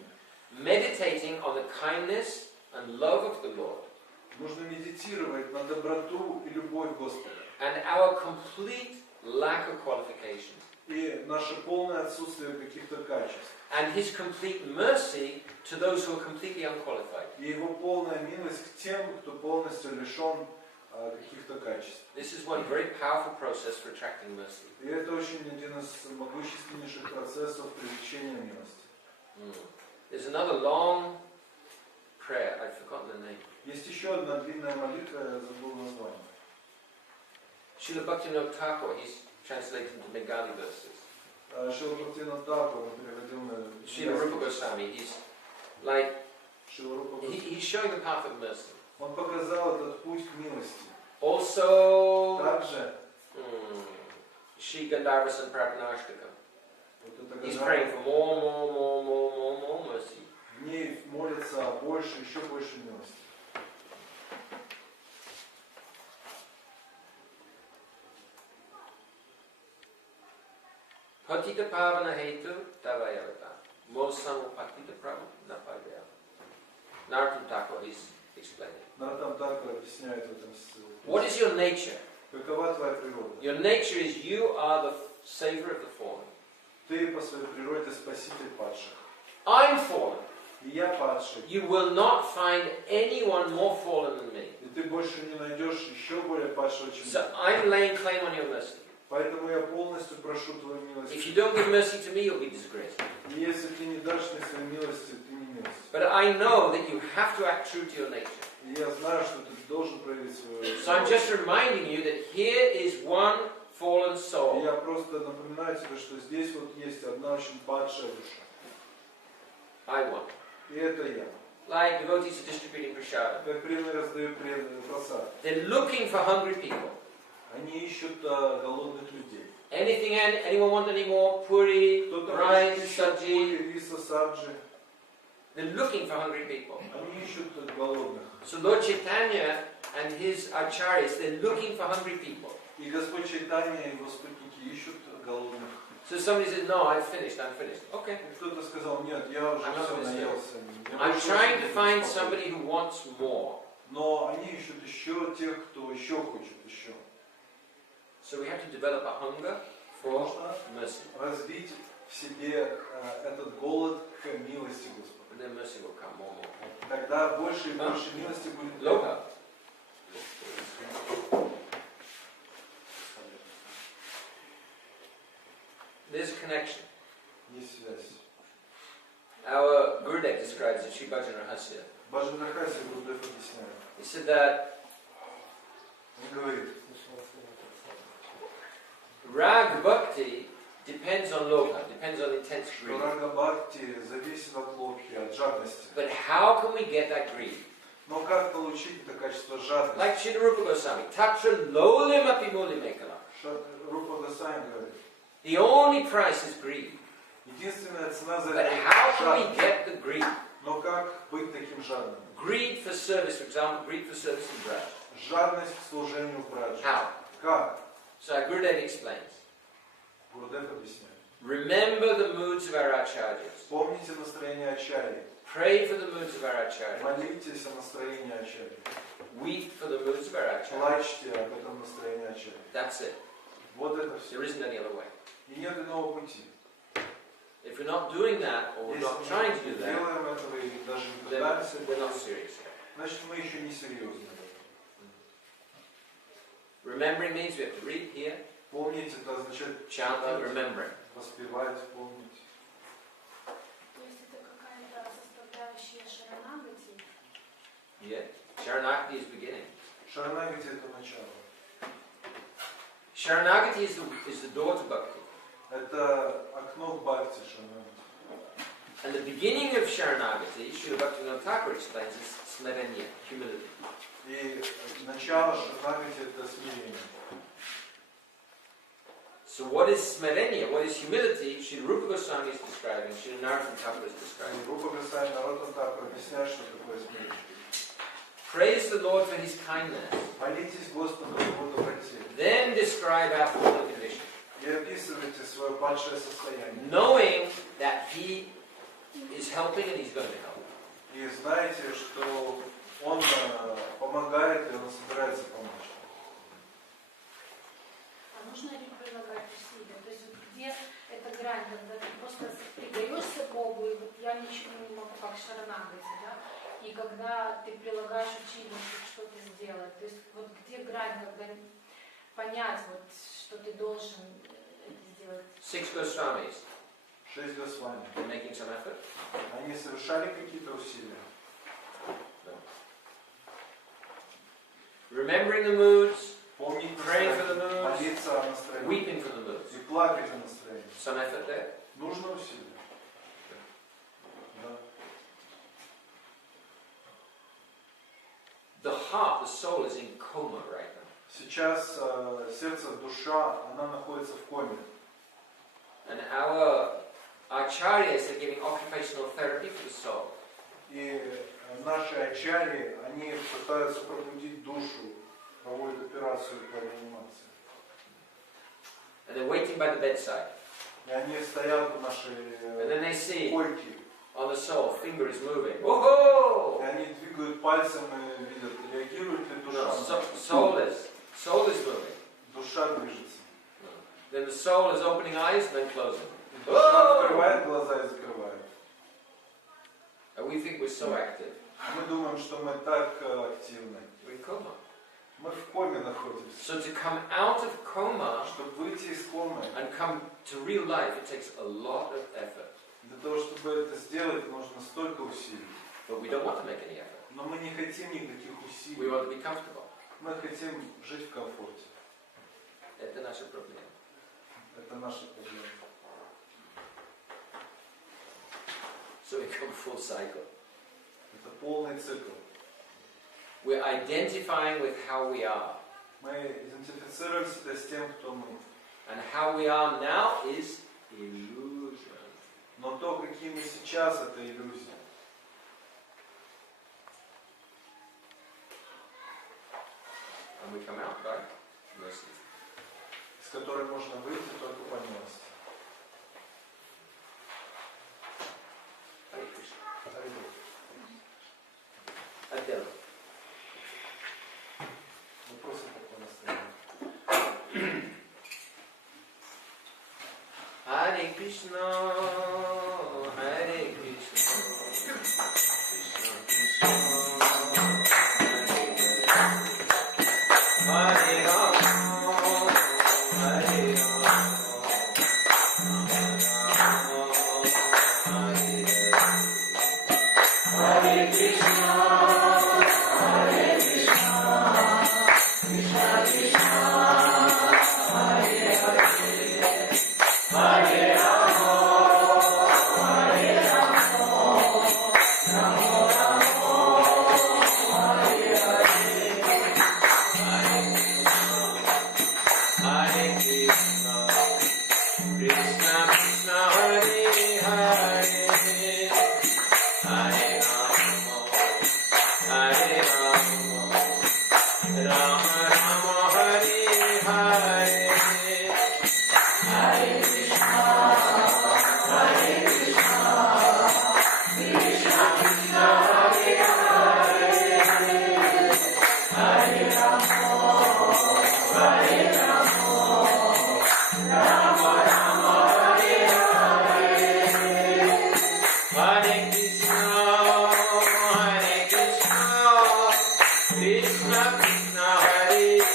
Meditating on the kindness and love of the Lord. Нужно медитировать на доброту и любовь Господа. And our complete lack of qualifications. И наше полное отсутствие каких-то качеств. And His complete mercy to those who are completely unqualified. И Его полная милость к тем, кто полностью лишен каких-то качеств. This is one very powerful process for attracting mercy. И это очень один из могущественнейших процессов привлечения милости. There's another long prayer. I've forgotten the name. Есть еще одна длинная молитва, я забыл название. Srila Bhakti-yoga Thakur, he's translated into Bengali verses. Шрила Гопинат Гауdiya, он переводил на Srila Rupa Goswami, he's like, Шрила Рупа he's showing the path of mercy. Он показал этот путь к милости. Also, Также Shri Gandharva and Prabhanashtakam. вот это He's когда praying for more mercy. в ней молится о больше, еще больше милости. Patita Pavana Hetu Tavayavata. Mosam Patita Prabhu Napagaya. Narottam Thakur is explaining. Наротам Тхакур объясняет в этом What is your nature? Какова твоя природа? Your nature is you are the savior of the fallen. Ты по своей природе спаситель падших. I'm fallen. И я падший. You will not find anyone more fallen than me. И ты больше не найдешь еще более падшего, чем So я. I'm laying claim on your mercy. Поэтому я полностью прошу твою милость. If you don't give mercy to me, you'll be disgraced. И если ты не дашь мне своей милости, ты не милость. But I know that you have to act true to your nature. И я знаю, что ты должен проявить свою So I'm just reminding you that here is one fallen И soul. я просто напоминаю тебе, что здесь вот есть одна очень падшая душа. I want. И это я. Like devotees are distributing prasad. Как преданные раздают просад. They're looking for hungry people. Они ищут голодных людей. Anyone want any more? Puri, Кто-то rice, ищет sabji. пури, риса, саджи. They're looking for hungry people. Они ищут голодных. So Lord Chaitanya and his acharyas, they're looking for hungry people. И Господь Чайтанья и его спутники ищут голодных. So somebody says, no, I'm finished. Okay. И кто-то сказал, нет, я уже все наелся. I'm trying to find somebody who wants more. Но они ищут еще тех, кто еще хочет еще. So we have to develop a hunger for Можно mercy. развить в себе этот голод к милости Господа. And then mercy will come more and more. Тогда больше и больше милости будет. Loka. There's a connection. Есть связь. Our Gurudev describes it, Sri Bhajan Rahasya. Баджан Рахаси Гурдев объясняет. He said that Он говорит, Rag Bhakti depends on Loka, depends on intense что greed. рага бхакти зависит от лобхи, от жадности. But how can we get that greed? Но как получить это качество жадности? Like Srila Rupa Goswami, Tatra lolim api muli mekala. Рупа Госвами говорит, The only price is greed. единственная цена за But это how can we жадность. get the greed? Но как быть таким жадным? Greed for service, for example, greed for service in Braj. Жадность к служению в браджи. How? Как? So our Gurudev explains. Гурдев объясняет. Remember the moods of our acharyas. Помните настроение ачарьи. Pray for the moods of our acharyas. Молитесь о настроении ачарьи. Weep for the moods of our acharyas. Плачьте об этом настроении ачарьи. That's it. Вот это все. There isn't any other way. И нет иного пути. If we're not doing that, or we're Если not мы trying to не do that, делаем этого и даже не then пытаемся, we're not serious. значит мы еще не серьезны. Remembering means we have to read, hear, Помнить это означает chant, remembering. воспевать, помнить. То есть это какая-то составляющая шаранагати? Yeah. Sharanagati is beginning. Шаранагати это начало. Sharanagati is the door to bhakti. Это окно к бхакти шаранагати. And the beginning of Sharanagati, Srila Bhaktivinoda Thakur explains, is smerenya, humility. И начало шаранагати это смирение. So what is smerenya? What is humility? Srila Rupa Goswami is describing, Srila Narottam Thakur is describing. Рупа Госвами Наротам Тхакур объясняет, что такое смирение. Praise the Lord for His kindness. Молитесь Господу за Его доброте. Then describe our fallen condition. И описывайте свое падшее состояние. Knowing that He is helping and He's going to help. И знаете, что Он помогает и Он собирается помочь. А нужно ли прилагать усилия? То есть вот где эта грань, когда ты просто предаешься Богу, и вот я ничего не могу, как шаранагати, да? И когда ты прилагаешь усилия, чтобы что-то сделать. То есть вот где грань, когда понять, вот, что ты должен это сделать. 6 Goswamis. 6 Госвами. Making some effort. Они совершали какие-то усилия. Remembering the moods, Помнить praying for the настроение, moods, молиться о настроении. weeping for the moods. И плакать о настроении. Some effort there. Нужно усилие. Да. The heart, the soul is in coma right now. Сейчас сердце, душа, она находится в коме. And our acharyas are giving occupational therapy for the soul. И наши ачарьи, они пытаются пробудить душу, проводят операцию по реанимации. And they're waiting by the bedside. И они стоят у нашей And then they see койки. on the soul, finger is moving. Whoa! И они двигают пальцем и видят, реагирует ли душа. Soul is moving. Душа движется. Then the soul is opening eyes and then closing. И душа открывает глаза и закрывает. And we think we're so active. Мы думаем, что мы так активны. We're in coma. Мы в коме находимся. So to come out of coma Чтобы выйти из комы, and come to real life, it takes a lot of effort. для того, чтобы это сделать, нужно столько усилий. But we don't want to make any effort. Но мы не хотим никаких We усилий. want to be comfortable. Мы хотим жить в комфорте. Это наша проблема. Это наша проблема. So we come full cycle. Это полный цикл. We're identifying with how we are. Мы идентифицируем себя с тем, кто мы. And how we are now is illusion. Но то, какие мы сейчас, это иллюзия. And we come out by mercy. Из которой можно выйти только по милости. Hare Krishna. Adele. Вопросы по настроению. Hare Krishna, Hare Krishna, Krishna Krishna, Hare Rama, Hare Rama, Hare Krishna, Hare Krishna, Krishna Krishna, Hare Hare, Hare Rama, Hare Rama, Rama Rama, Hare Hare, Hare Krishna, Krishna Krishna, Hare Hare, Hare Rama, Hare Rama, Rama Rama, Hare Hare, Hare Krishna, Hare Krishna, Krishna Krishna, Hare Hare, Hare Rama, Hare Rama, Rama Rama, Hare Hare, Hare Krishna, Hare Krishna, Krishna Krishna, Hare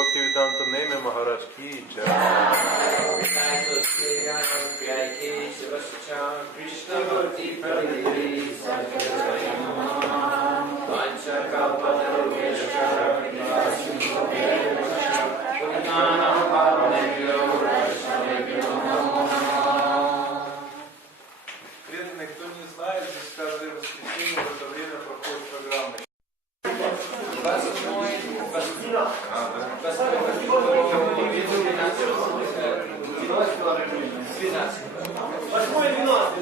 Bhakti-yoga Nemi Maharaj ki jai. Krishna Bhakti Pradipati Vancha Kalpatarubhesha Purnanam Bhavanebhyo Vaishnavebhyo Namo Namo. Преданный, кто не знает, здесь каждое воскресенье в это время проходит программа. Восьмой 12.